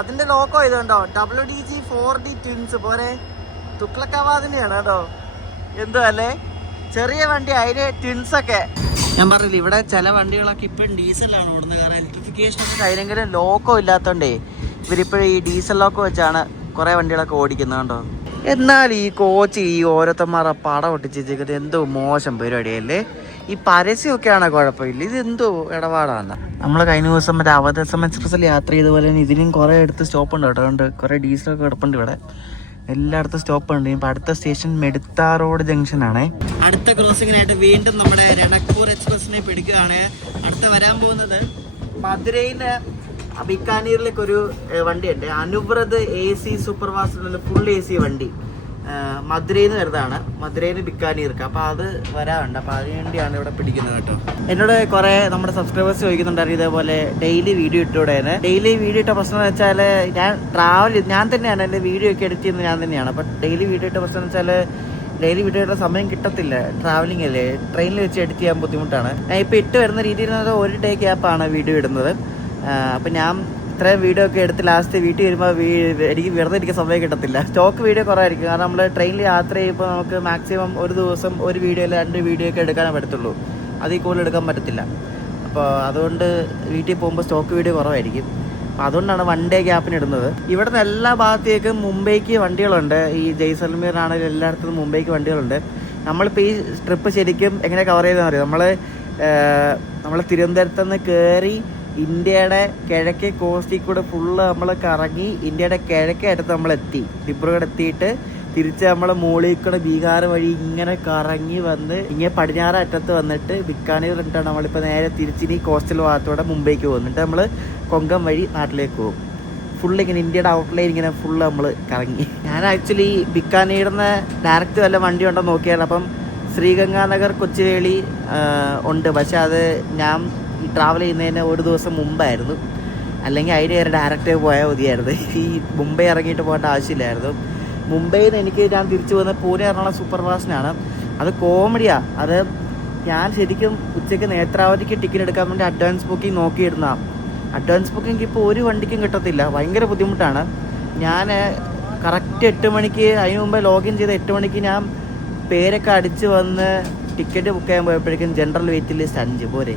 അതിന്റെ ലോക്കോ ഇതുണ്ടോ, WDG4D ട്വിൻസ് പോലെ തുക്ലക്കാവാദിനെയാണ് കേട്ടോ. എന്തോ അല്ലേ, ചെറിയ വണ്ടി അതിന് ട്വിൻസൊക്കെ. ഞാൻ പറഞ്ഞില്ല, ഇവിടെ ചില വണ്ടികളൊക്കെ ഇപ്പം ഡീസലാണ് ഓടുന്നത്. കാരണം ഇലക്ട്രിഫിക്കേഷൻ ഒക്കെ കഴിഞ്ഞെങ്കിലും ലോക്കോ ഇല്ലാത്തതുകൊണ്ടേ ഇവരിപ്പോഴും ഈ ഡീസൽ ലോക്കോ വെച്ചാണ് കുറേ വണ്ടികളൊക്കെ ഓടിക്കുന്നത് കേട്ടോ. എന്നാൽ ഈ കോച്ച് ഈ ഓരോരുത്തന്മാരെ പടം ഒട്ടിച്ചിരിക്കുന്നത് എന്തോ മോശം പരിപാടിയല്ലേ. ഈ പരസ്യമൊക്കെയാണോ കുഴപ്പമില്ല, ഇത് എന്തോ ഇടപാടാണ്. നമ്മൾ കഴിഞ്ഞ ദിവസം മറ്റേ അവധസം എക്സ്പ്രസ്സിൽ യാത്ര ചെയ്ത പോലെ തന്നെ ഇതിനും കുറേ അടുത്ത് സ്റ്റോപ്പ് ഉണ്ട് കേട്ടോ. അതുകൊണ്ട് കുറേ ഡീസലൊക്കെ കിടപ്പുണ്ട് ഇവിടെ, എല്ലായിടത്തും സ്റ്റോപ്പ് ഉണ്ട്. ഇപ്പം അടുത്ത സ്റ്റേഷൻ മെടുത്ത റോഡ് ജംഗ്ഷനാണേ. അടുത്ത ക്രോസിങ്ങിനായിട്ട് വീണ്ടും നമ്മുടെ രണക്പൂർ എക്സ്പ്രസിനെ പിടിക്കുകയാണ്. അടുത്ത വരാൻ പോകുന്നത് മധുരയിലെ ബിക്കാനീറിലേക്ക് ഒരു വണ്ടിയുണ്ട്, അനുവ്രത് AC super fast full AC വണ്ടി. മധുരയിൽ നിന്ന് വരുന്നതാണ്, മധുരയിൽ നിന്ന് ബിക്കാനീർക്ക്. അപ്പോൾ അത് വരാറുണ്ട്. അപ്പോൾ അതിന് വേണ്ടിയാണ് ഇവിടെ പിടിക്കുന്നത് കേട്ടോ. എന്നോട് കുറേ നമ്മുടെ സബ്സ്ക്രൈബേഴ്സ് ചോദിക്കുന്നുണ്ടായിരുന്നു ഇതേപോലെ ഡെയിലി വീഡിയോ ഇട്ടുകൂടെയാണ്. ഡെയിലി വീഡിയോ ഇട്ട പ്രശ്നം എന്ന് വെച്ചാൽ ഞാൻ തന്നെയാണ് എൻ്റെ വീഡിയോ ഒക്കെ എഡിറ്റ് ചെയ്യുന്നത് ഞാൻ തന്നെയാണ്. അപ്പോൾ ഡെയിലി വീഡിയോ ഇട്ട പ്രശ്നം എന്ന് വെച്ചാൽ ഡെയിലി വീഡിയോ ഇട്ട സമയം കിട്ടത്തില്ല, ട്രാവലിംഗ് അല്ലേ, ട്രെയിനിൽ വെച്ച് എഡിറ്റ് ചെയ്യാൻ ബുദ്ധിമുട്ടാണ്. ഞാൻ ഇപ്പോൾ ഇട്ട് വരുന്ന രീതിയിൽ ഒരു ഡേ ഗ്യാപ്പാണ് വീഡിയോ ഇടുന്നത്. അപ്പം ഞാൻ ഇത്രയും വീഡിയോ ഒക്കെ എടുത്ത് ലാസ്റ്റ് വീട്ടിൽ വരുമ്പോൾ എനിക്ക് വെറുതെ ഇരിക്കാൻ സമയം കിട്ടത്തില്ല. സ്റ്റോക്ക് വീഡിയോ കുറവായിരിക്കും. കാരണം നമ്മൾ ട്രെയിനിൽ യാത്ര ചെയ്യുമ്പോൾ നമുക്ക് മാക്സിമം ഒരു ദിവസം ഒരു വീഡിയോ അല്ല 2 വീഡിയോ ഒക്കെ എടുക്കാനേ പറ്റത്തുള്ളൂ, അതിൽ കൂടുതൽ എടുക്കാൻ പറ്റത്തില്ല. അപ്പോൾ അതുകൊണ്ട് വീട്ടിൽ പോകുമ്പോൾ സ്റ്റോക്ക് വീഡിയോ കുറവായിരിക്കും. അപ്പോൾ അതുകൊണ്ടാണ് 1 ഡേ ഗ്യാപ്പിന് ഇടുന്നത്. ഇവിടുന്ന് എല്ലാ ഭാഗത്തേക്കും മുംബൈക്ക് വണ്ടികളുണ്ട്. ഈ ജയ്സൽമീറിനാണെങ്കിലും എല്ലായിടത്തും മുംബൈക്ക് വണ്ടികളുണ്ട്. നമ്മളിപ്പോൾ ഈ ട്രിപ്പ് ശരിക്കും എങ്ങനെ കവർ ചെയ്തെന്ന് അറിയാം. നമ്മൾ തിരുവനന്തപുരത്ത് നിന്ന് കയറി ഇന്ത്യയുടെ കിഴക്കേ കോസ്റ്റിൽ കൂടെ ഫുള്ള് നമ്മൾ കറങ്ങി ഇന്ത്യയുടെ കിഴക്കേ അറ്റത്ത് നമ്മൾ എത്തി. ഡിബ്രുഗഡ് എത്തിയിട്ട് തിരിച്ച് നമ്മൾ മുകളിൽ കൂടെ ബീഹാർ വഴി ഇങ്ങനെ കറങ്ങി വന്ന് ഇങ്ങനെ പടിഞ്ഞാറ് അറ്റത്ത് വന്നിട്ട് ബിക്കാനീർ എന്നിട്ടാണ് നമ്മളിപ്പോൾ നേരെ തിരിച്ചിനി കോസ്റ്റൽ ഭാഗത്തൂടെ മുംബൈക്ക് പോകുന്നിട്ട് നമ്മൾ കൊങ്കൺ വഴി നാട്ടിലേക്ക് പോകും. ഫുള്ള് ഇങ്ങനെ ഇന്ത്യയുടെ ഔട്ട്ലൈൻ ഇങ്ങനെ ഫുള്ള് നമ്മൾ കറങ്ങി. ഞാൻ ആക്ച്വലി ബിക്കാനീർന്ന് ഡയറക്റ്റ് വല്ല വണ്ടി ഉണ്ടോ നോക്കിയായിരുന്നു. അപ്പം ശ്രീഗംഗാനഗർ കൊച്ചുവേളി ഉണ്ട്, പക്ഷെ അത് ഞാൻ ഈ ട്രാവൽ ചെയ്യുന്നതിന് ഒരു ദിവസം മുമ്പായിരുന്നു. അല്ലെങ്കിൽ അതിന് കയറി ഡയറക്റ്റ് പോയാൽ മതിയായിരുന്നു. ഈ മുംബൈ ഇറങ്ങിയിട്ട് പോകേണ്ട ആവശ്യമില്ലായിരുന്നു. മുംബൈയിൽ നിന്ന് ഞാൻ തിരിച്ചു പോകുന്നത് പൂനെ എറണാകുളം സൂപ്പർ ഫാസ്റ്റിനാണ്. അത് കോമഡിയാണ്. അത് ഞാൻ ശരിക്കും ഉച്ചയ്ക്ക് നേത്രാവതിക്ക് ടിക്കറ്റ് എടുക്കാൻ വേണ്ടി അഡ്വാൻസ് ബുക്കിംഗ് നോക്കിയിരുന്നതാണ്. അഡ്വാൻസ് ബുക്കിംഗ് ഇപ്പോൾ ഒരു വണ്ടിക്കും കിട്ടത്തില്ല, ഭയങ്കര ബുദ്ധിമുട്ടാണ്. ഞാൻ കറക്റ്റ് 8 മണിക്ക് അതിന് മുമ്പ് ലോഗിൻ ചെയ്ത് 8 മണിക്ക് ഞാൻ പേരൊക്കെ അടിച്ച് വന്ന് ടിക്കറ്റ് ബുക്ക് ചെയ്യാൻ പോയപ്പോഴേക്കും ജനറൽ വെയിറ്റ് ലിസ്റ്റ് 5 പോരെ.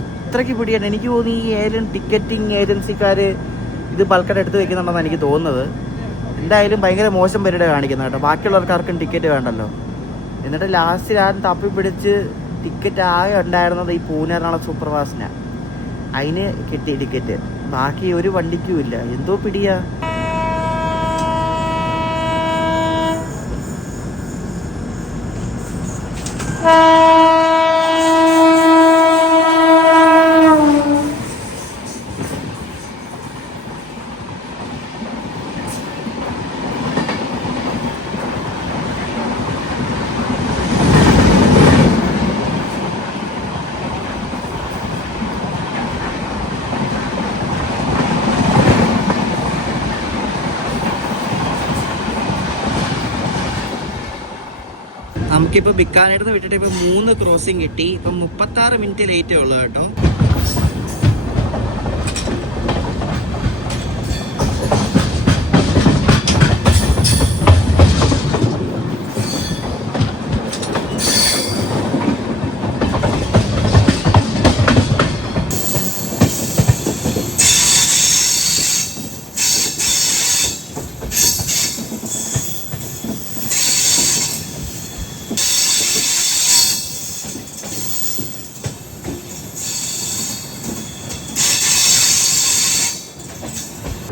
അത്രയ്ക്ക് പിടിയാണ്. എനിക്ക് തോന്നി ഈ ടിക്കറ്റിംഗ് ഏജൻസിക്കാർ ഇത് ബൾക്കായിട്ട് എടുത്ത് വെക്കുന്നുണ്ടെന്നാണ് എനിക്ക് തോന്നുന്നത്. എന്തായാലും ഭയങ്കര മോശം പരിപാടി കാണിക്കുന്നത് കേട്ടോ. ബാക്കിയുള്ളവർക്ക് ആർക്കും ടിക്കറ്റ് വേണ്ടല്ലോ. എന്നിട്ട് ലാസ്റ്റ് ഞാൻ തപ്പി പിടിച്ച് ടിക്കറ്റ് ആകെ ഉണ്ടായിരുന്നത് ഈ പൂനെ എറണാകുളം സൂപ്പർ ഫാസ്റ്റിനാണ്. അതിന് കിട്ടിയ ടിക്കറ്റ്, ബാക്കി ഒരു വണ്ടിക്കും ഇല്ല. എന്തോ പിടിയാ. നമുക്കിപ്പോൾ ബിക്കാനേർന്ന് വിട്ടിട്ട് ഇപ്പോൾ 3 ക്രോസിങ് കിട്ടി. ഇപ്പം 36 മിനിറ്റ് ലേറ്റേ ഉള്ളൂ കേട്ടോ.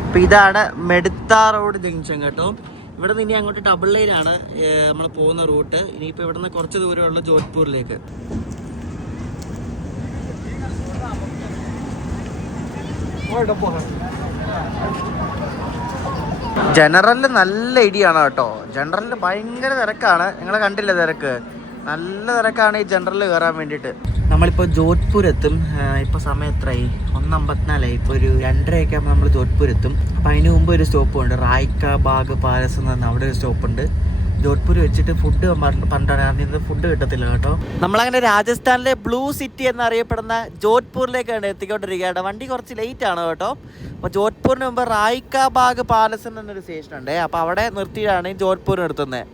അപ്പോൾ ഇതാണ് മെടുത്ത റോഡ് ജംഗ്ഷൻ കേട്ടോ. ഇവിടെ നിന്ന് ഇനി അങ്ങോട്ട് ഡബിൾ ലൈനാണ് നമ്മൾ പോകുന്ന റൂട്ട്. ഇനിയിപ്പോൾ ഇവിടെ നിന്ന് കുറച്ച് ദൂരമുള്ള ജോധ്പൂരിലേക്ക്. ജനറലിൽ നല്ല ഇടിയാണ് കേട്ടോ. ജനറലിൽ ഭയങ്കര തിരക്കാണ്. നിങ്ങൾ കണ്ടില്ല തിരക്ക്, നല്ല തിരക്കാണ് ഈ ജനറലിൽ കയറാൻ വേണ്ടിയിട്ട്. നമ്മളിപ്പോൾ ജോധ്പൂർ എത്തും. ഇപ്പോൾ സമയം എത്രയായി? 1:54. ഇപ്പോൾ ഒരു 2:30 ആകുമ്പോൾ നമ്മൾ ജോധ്പൂർ എത്തും. അപ്പോൾ അതിന് മുമ്പ് ഒരു സ്റ്റോപ്പുണ്ട്, റായ്ക്ക ബാഗ് പാലസ് എന്ന് പറഞ്ഞാൽ അവിടെ ഒരു സ്റ്റോപ്പുണ്ട്. ജോധ്പൂർ വെച്ചിട്ട് ഫുഡ് പണ്ടാണ് ഇത് ഫുഡ് കിട്ടത്തില്ല കേട്ടോ. നമ്മളങ്ങനെ രാജസ്ഥാനിലെ ബ്ലൂ സിറ്റി എന്നറിയപ്പെടുന്ന ജോധ്പൂരിലേക്കാണ് എത്തിക്കൊണ്ടിരിക്കുകയാണ്. വണ്ടി കുറച്ച് ലേറ്റ് ആണ് കേട്ടോ. അപ്പോൾ ജോധ്പൂരിന് മുമ്പ് റായ്ക്ക ബാഗ് പാലസ് എന്നൊരു സ്റ്റേഷൻ ഉണ്ട്. അപ്പോൾ അവിടെ നിർത്തിയാണ് ജോധ്പൂർ നിർത്തുന്നത്.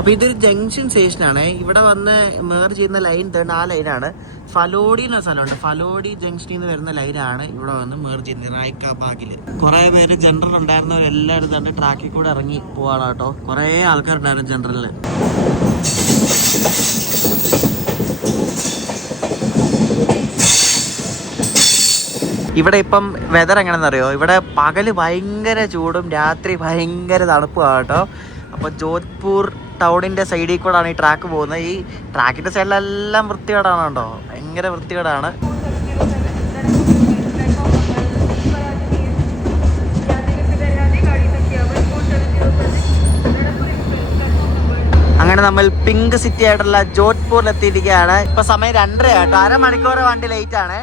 അപ്പോൾ ഇതൊരു ജംഗ്ഷൻ സ്റ്റേഷനാണ്. ഇവിടെ വന്ന് മേർ ചെയ്യുന്ന ലൈൻ ആ ലൈനാണ്. ഫലോഡി എന്ന സ്ഥലമുണ്ട്. ഫലോഡി ജംഗ്ഷനിൽ നിന്ന് വരുന്ന ലൈനാണ് ഇവിടെ വന്ന് മേർ ചെയ്യുന്നത് റായ്ക്ക ബാഗിൽ. കുറേ പേര് ജനറൽ ഉണ്ടായിരുന്നവരെല്ലാവരും തന്നെ ട്രാക്കിൽ കൂടെ ഇറങ്ങി പോവാണ് കേട്ടോ. കുറേ ആൾക്കാരുണ്ടായിരുന്നു ജനറലിൽ. ഇവിടെ ഇപ്പം വെതർ എങ്ങനെയെന്നറിയോ? ഇവിടെ പകല് ഭയങ്കര ചൂടും രാത്രി ഭയങ്കര തണുപ്പുമാണ് കേട്ടോ. അപ്പോൾ ജോധ്പൂർ ടൗണിൻ്റെ സൈഡിൽ കൂടെയാണ് ഈ ട്രാക്ക് പോകുന്നത്. ഈ ട്രാക്കിൻ്റെ സൈഡിലെല്ലാം വൃത്തികേടാണ് കേട്ടോ, ഭയങ്കര വൃത്തികേടാണ്. അങ്ങനെ നമ്മൾ പിങ്ക് സിറ്റി ആയിട്ടുള്ള ജോധ്പൂരിൽ എത്തിയിരിക്കുകയാണ്. ഇപ്പൊ സമയം 2:30 ആട്ടോ. അരമണിക്കൂർ വണ്ടി ലേറ്റ് ആണ്.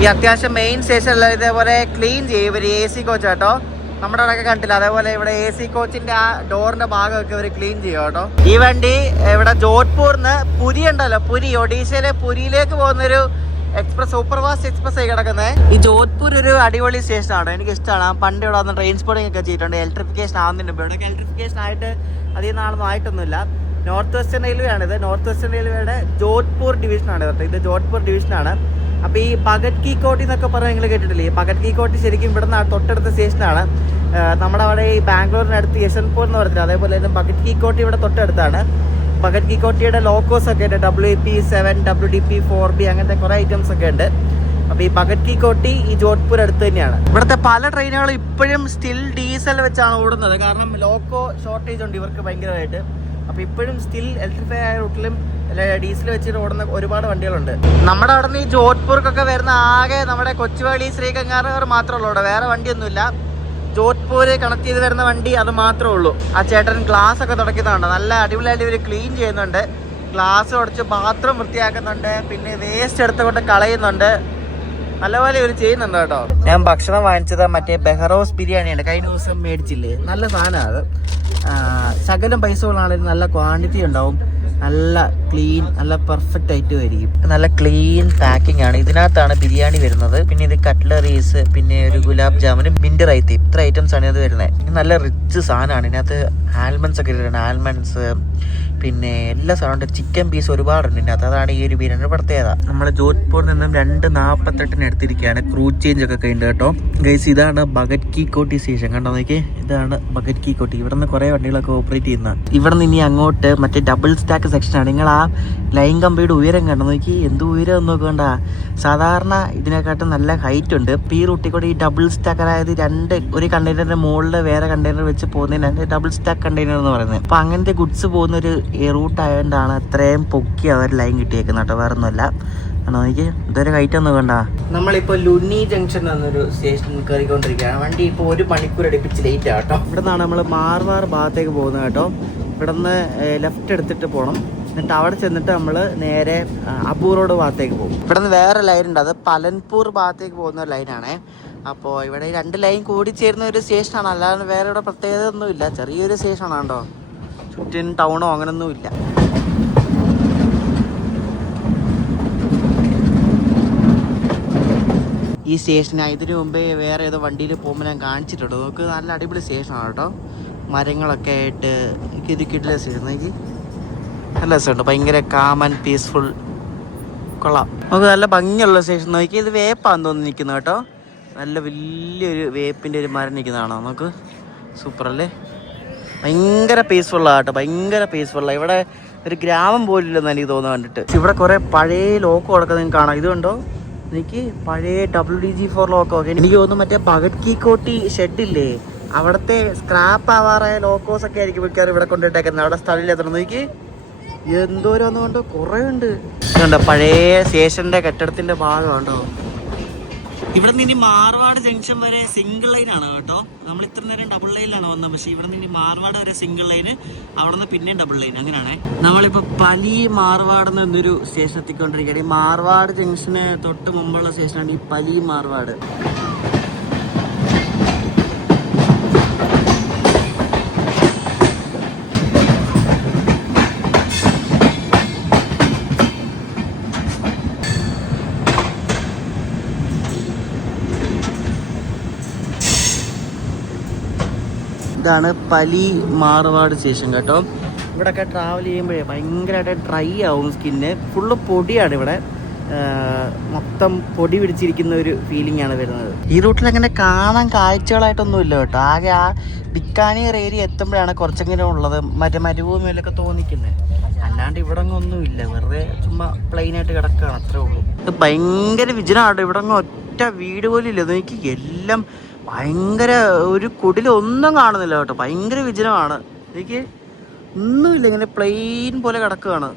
ഈ അത്യാവശ്യം മെയിൻ സ്റ്റേഷനിൽ ഇതേപോലെ ക്ലീൻ ചെയ്യും ഇവർ. AC കോച്ച് കേട്ടോ, നമ്മുടെ അവിടെയൊക്കെ കണ്ടില്ല. അതേപോലെ ഇവിടെ AC കോച്ചിന്റെ ആ ഡോറിന്റെ ഭാഗമൊക്കെ ഇവർ ക്ലീൻ ചെയ്യും കേട്ടോ. ഈ വണ്ടി ഇവിടെ ജോധ്പൂരിന്ന് പുരി ഉണ്ടല്ലോ, പുരി, ഒഡീഷയിലെ പുരിയിലേക്ക് പോകുന്നൊരു എക്സ്പ്രസ്, സൂപ്പർ ഫാസ്റ്റ് എക്സ്പ്രസ് ആയി കിടക്കുന്നത്. ഈ ജോധ്പൂർ ഒരു അടിപൊളി സ്റ്റേഷനാണ്, എനിക്ക് ഇഷ്ടമാണ്. പണ്ട് ഇവിടെ വന്ന് ട്രാൻസ്പോർട്ടിംഗ് ഒക്കെ ചെയ്തിട്ടുണ്ട്. ഇലക്ട്രിഫിക്കേഷൻ ആവുന്നുണ്ട്. ഇവിടെയൊക്കെ ഇലക്ട്രിഫിക്കേഷൻ ആയിട്ട് അധികം നാളൊന്നും ആയിട്ടൊന്നുമില്ല. നോർത്ത് വെസ്റ്റേൺ റെയിൽവേ ആണിത്. നോർത്ത് വെസ്റ്റേൺ റെയിൽവേയുടെ ജോധ്പൂർ ഡിവിഷനാണ് കേട്ടോ. ഇത് ജോധ്പൂർ ഡിവിഷനാണ്. അപ്പോൾ ഈ ഭഗത് കി കോട്ടി എന്നൊക്കെ പറഞ്ഞാൽ നിങ്ങൾ കേട്ടിട്ടില്ലേ? ഈ ഭഗത് കി കോട്ടി ശരിക്കും ഇവിടെ തൊട്ടടുത്ത സ്റ്റേഷനാണ്. നമ്മുടെ അവിടെ ഈ ബാംഗ്ലൂരിനടുത്ത് യശ്വന്ത്പൂർ എന്ന് പറഞ്ഞില്ല, അതേപോലെ തന്നെ ഭഗത് കി കോട്ടി ഇവിടെ തൊട്ടടുത്താണ്. ഭഗത് കി കോട്ടിയുടെ ലോക്കോസ് ഒക്കെ ഉണ്ട്. WP7, WDP4B അങ്ങനത്തെ കുറേ ഐറ്റംസ് ഒക്കെ ഉണ്ട്. അപ്പോൾ ഈ ഭഗത് കി കോട്ടി ഈ ജോധ്പൂർ അടുത്ത് തന്നെയാണ്. ഇവിടുത്തെ പല ട്രെയിനുകളും ഇപ്പോഴും സ്റ്റിൽ ഡീസൽ വെച്ചാണ് ഓടുന്നത്. കാരണം ലോക്കോ ഷോർട്ടേജ് ഉണ്ട് ഇവർക്ക് ഭയങ്കരമായിട്ട്. അപ്പോൾ ഇപ്പോഴും സ്റ്റിൽ ഇലക്ട്രിഫൈ ആയ റൂട്ടിലും ഡീസൽ വെച്ചിട്ട് ഓടുന്ന ഒരുപാട് വണ്ടികളുണ്ട്. നമ്മുടെ അവിടെ നിന്ന് ഈ ജോധ്പൂർക്കൊക്കെ വരുന്ന ആകെ നമ്മുടെ കൊച്ചുവേളി, ശ്രീഗംഗാനഗർ മാത്രമേ ഉള്ളൂ. അവിടെ വേറെ വണ്ടിയൊന്നുമില്ല. ജോധ്പൂർ കണക്ട് ചെയ്ത് വരുന്ന വണ്ടി അത് മാത്രമേ ഉള്ളൂ. ആ ചേട്ടൻ ഗ്ലാസ് ഒക്കെ തുടയ്ക്കുന്നുണ്ട്. നല്ല അടിപൊളിയായിട്ട് ഇവർ ക്ലീൻ ചെയ്യുന്നുണ്ട്. ഗ്ലാസ് ഉടച്ച് ബാത്റൂം വൃത്തിയാക്കുന്നുണ്ട്. പിന്നെ വേസ്റ്റ് എടുത്തുകൊണ്ട് കളയുന്നുണ്ട്. നല്ലപോലെ ഇവർ ചെയ്യുന്നുണ്ട് കേട്ടോ. ഞാൻ ഭക്ഷണം വാങ്ങിച്ചത് മറ്റേ ബെഹറോസ് ബിരിയാണിയാണ്. കഴിഞ്ഞ ദിവസം മേടിച്ചില്ലേ, നല്ല സാധനമാണ് അത്. ശകലം പൈസകളാണെങ്കിലും നല്ല ക്വാണ്ടിറ്റി ഉണ്ടാവും. നല്ല ക്ലീൻ, നല്ല പെർഫെക്റ്റ് ആയിട്ട് വരികയും നല്ല ക്ലീൻ പാക്കിംഗ് ആണ്. ഇതിനകത്താണ് ബിരിയാണി വരുന്നത്. പിന്നെ ഇത് കട്ട്ലറീസ്, പിന്നെ ഒരു ഗുലാബ് ജാമുനും മിന്റ് റൈത്തി, ഇത്ര ഐറ്റംസ് ആണ് ഇത് വരുന്നത്. നല്ല റിച്ച് സാധനമാണ്. ഇതിനകത്ത് ആൽമണ്ട്സ് ഒക്കെ ഇട്ടിട്ടുണ്ട്. ആൽമണ്ട്സ്, പിന്നെ എല്ലാ സാധനവും. ചിക്കൻ പീസ് ഒരുപാടുണ്ട് ഇതിനകത്ത്. അതാണ് ഈ ഒരു ബിരിയാണിയുടെ പ്രത്യേകത. നമ്മൾ ജോധ്പൂരിൽ നിന്നും 2:48 എടുത്തിരിക്കുകയാണ്. ക്രൂസ് ചേഞ്ച് ഒക്കെ കഴിഞ്ഞു കേട്ടോ. ഗൈസ്, ഇതാണ് ഭഗത് കി കോട്ടി സ്റ്റേഷൻ. കണ്ടോ നോക്കി, ഇതാണ് ഭഗത് കി കോട്ടി. ഇവിടെ നിന്ന് കുറേ വണ്ടികളൊക്കെ ഓപ്പറേറ്റ് ചെയ്യുന്ന. ഇവിടെ നിന്ന് ഇനി അങ്ങോട്ട് മറ്റേ ഡബിൾ സ്റ്റാക്ക് സെക്ഷനാണ്. നിങ്ങൾ ആ ലൈൻ കമ്പിയുടെ ഉയരം കണ്ടോ നോക്കി, എന്ത് ഉയരം ഒന്നും നോക്കണ്ട. സാധാരണ ഇതിനെക്കാട്ടും നല്ല ഹൈറ്റ് ഉണ്ട്. ഈ റൂട്ടിൽ കൂടെ ഈ ഡബിൾ സ്റ്റാക്ക്, അതായത് ഒരു കണ്ടെയ്നറിന്റെ മുകളിൽ വേറെ കണ്ടെയ്നർ വെച്ച് പോകുന്നതിനാണ് ഡബിൾ സ്റ്റാക്ക് കണ്ടെയ്നർ എന്ന് പറയുന്നത്. അപ്പോൾ അങ്ങനത്തെ ഗുഡ്സ് പോകുന്നൊരു റൂട്ട് ആയതുകൊണ്ടാണ് അത്രയും പൊക്കി അവർ ലൈൻ കിട്ടിയേക്കുന്നത് കേട്ടോ, വേറെ ഒന്നുമല്ല. ആണോ എനിക്ക് ഇതൊരു ഹൈറ്റ് ഒന്നും വേണ്ട. നമ്മളിപ്പോൾ ലുനി ജംഗ്ഷൻ എന്നൊരു സ്റ്റേഷനിൽ കയറിക്കൊണ്ടിരിക്കുകയാണ്. വണ്ടി ഇപ്പോൾ 1 മണിക്കൂർ അടുപ്പിച്ച് ലേറ്റ് ആട്ടോ. ഇവിടെ നിന്നാണ് നമ്മൾ മാർവാർ ഭാഗത്തേക്ക് പോകുന്നത് കേട്ടോ. ഇവിടെ നിന്ന് ലെഫ്റ്റ് എടുത്തിട്ട് പോകണം. എന്നിട്ട് അവിടെ ചെന്നിട്ട് നമ്മൾ നേരെ അബു റോഡ് ഭാഗത്തേക്ക് പോകും. ഇവിടെ നിന്ന് വേറെ ലൈൻ ഉണ്ട്, അത് പലൻപൂർ ഭാഗത്തേക്ക് പോകുന്ന ഒരു ലൈനാണ്. അപ്പോൾ ഇവിടെ 2 ലൈൻ കൂടി ചേരുന്ന ഒരു സ്റ്റേഷനാണ്. അല്ലാതെ വേറെ ഇവിടെ പ്രത്യേകത ഒന്നുമില്ല. ചെറിയൊരു സ്റ്റേഷനാണ് കേട്ടോ. ചുറ്റും ടൗണോ അങ്ങനൊന്നും ഇല്ല. ഈ സ്റ്റേഷനാണ്. ഇതിനു മുമ്പേ വേറെ ഏതോ വണ്ടിയിൽ പോകുമ്പോൾ ഞാൻ കാണിച്ചിട്ടുണ്ട്. നമുക്ക് നല്ല അടിപൊളി സ്റ്റേഷനാണ് കേട്ടോ. മരങ്ങളൊക്കെ ആയിട്ട് ഇത് കിട്ടില്ല സ്റ്റേഷൻ. എനിക്ക് നല്ല രസമുണ്ട്. ഭയങ്കര കാം ആൻഡ് പീസ്ഫുൾ. കൊള്ളാം. നമുക്ക് നല്ല ഭംഗിയുള്ള സ്റ്റേഷൻ. നോക്കി, ഇത് വേപ്പാന്ന് തോന്നി നിൽക്കുന്നത് കേട്ടോ. നല്ല വലിയൊരു വേപ്പിൻ്റെ ഒരു മരം നിൽക്കുന്നതാണോ നമുക്ക്. സൂപ്പർ അല്ലേ? ഭയങ്കര പീസ്ഫുള്ളാണ് കേട്ടോ, ഭയങ്കര പീസ്ഫുള്ളാണ്. ഇവിടെ ഒരു ഗ്രാമം പോലും ഇല്ലെന്ന് എനിക്ക് തോന്നുന്നു കണ്ടിട്ട്. ഇവിടെ കുറേ പഴയ ലോക്കോ അടക്കം നിങ്ങൾക്ക് കാണാം. ഇതുകൊണ്ടോ എനിക്ക് പഴയ WDG4 ലോക്കോ ഒക്കെ. എനിക്ക് തോന്നുന്നു മറ്റേ ഭഗത് കി കോട്ടി ഷെഡില്ലേ, അവിടുത്തെ സ്ക്രാപ്പ് ആവാറായ ലോക്കോസ് ഒക്കെ ആയിരിക്കും മിക്കവാറും ഇവിടെ കൊണ്ടിട്ടേക്കുന്നത്. അവിടെ സ്ഥലമില്ലാത്ത നോക്കി എന്തോരോന്ന് കൊണ്ട് കുറേ ഉണ്ട്. ഇതുണ്ടോ പഴയ സ്റ്റേഷന്റെ കെട്ടിടത്തിന്റെ ഭാഗമുണ്ടോ. ഇവിടെ നിന്ന് ഇനി മാർവാട് ജംഗ്ഷൻ വരെ സിംഗിൾ ലൈൻ ആണ് കേട്ടോ. നമ്മൾ ഇത്ര നേരം ഡബിൾ ലൈനിലാണ് വന്നത്, പക്ഷെ ഇവിടെ നിന്ന് ഇനി മാർവാട് വരെ സിംഗിൾ ലൈന്, അവിടെ നിന്ന് പിന്നെയും ഡബിൾ ലൈൻ, അങ്ങനെയാണ്. നമ്മളിപ്പോൾ പലി മാർവാട് എന്നൊരു സ്റ്റേഷൻ എത്തിക്കൊണ്ടിരിക്കുകയാണ്. ഈ മാർവാട് ജംഗ്ഷന് തൊട്ട് മുമ്പുള്ള സ്റ്റേഷനാണ് ഈ പലി മാർവാട്. ഇതാണ് പലി മാർവാട് സ്റ്റേഷൻ കേട്ടോ. ഇവിടെയൊക്കെ ട്രാവൽ ചെയ്യുമ്പോഴേ ഭയങ്കരമായിട്ട് ഡ്രൈ ആവും സ്കിന്ന്. ഫുള്ള് പൊടിയാണ് ഇവിടെ, മൊത്തം പൊടി പിടിച്ചിരിക്കുന്ന ഒരു ഫീലിംഗ് ആണ് വരുന്നത്. ഈ റൂട്ടിൽ അങ്ങനെ കാണാൻ കാഴ്ചകളായിട്ടൊന്നും ഇല്ല കേട്ടോ. ആകെ ആ ബിക്കാനീർ ഏരിയ എത്തുമ്പോഴാണ് കുറച്ചെങ്കിലും ഉള്ളത്, മറ്റേ മരുഭൂമിയിലൊക്കെ തോന്നിക്കുന്നത്. അല്ലാണ്ട് ഇവിടെ ഒന്നും ഇല്ല, വെറുതെ ചുമ്മാ പ്ലെയിനായിട്ട് കിടക്കുകയാണ്, അത്രേ ഉള്ളൂ. ഇത് ഭയങ്കര വിജനമാണ്. ഇവിടെ ഒറ്റ വീട് പോലും ഇല്ല. എനിക്ക് എല്ലാം ഭയങ്കര ഒരു കുടിലൊന്നും കാണുന്നില്ല കേട്ടോ. ഭയങ്കര വിജനമാണ്. എനിക്ക് ഒന്നുമില്ല, ഇങ്ങനെ പ്ലെയിൻ പോലെ കിടക്കുകയാണ്.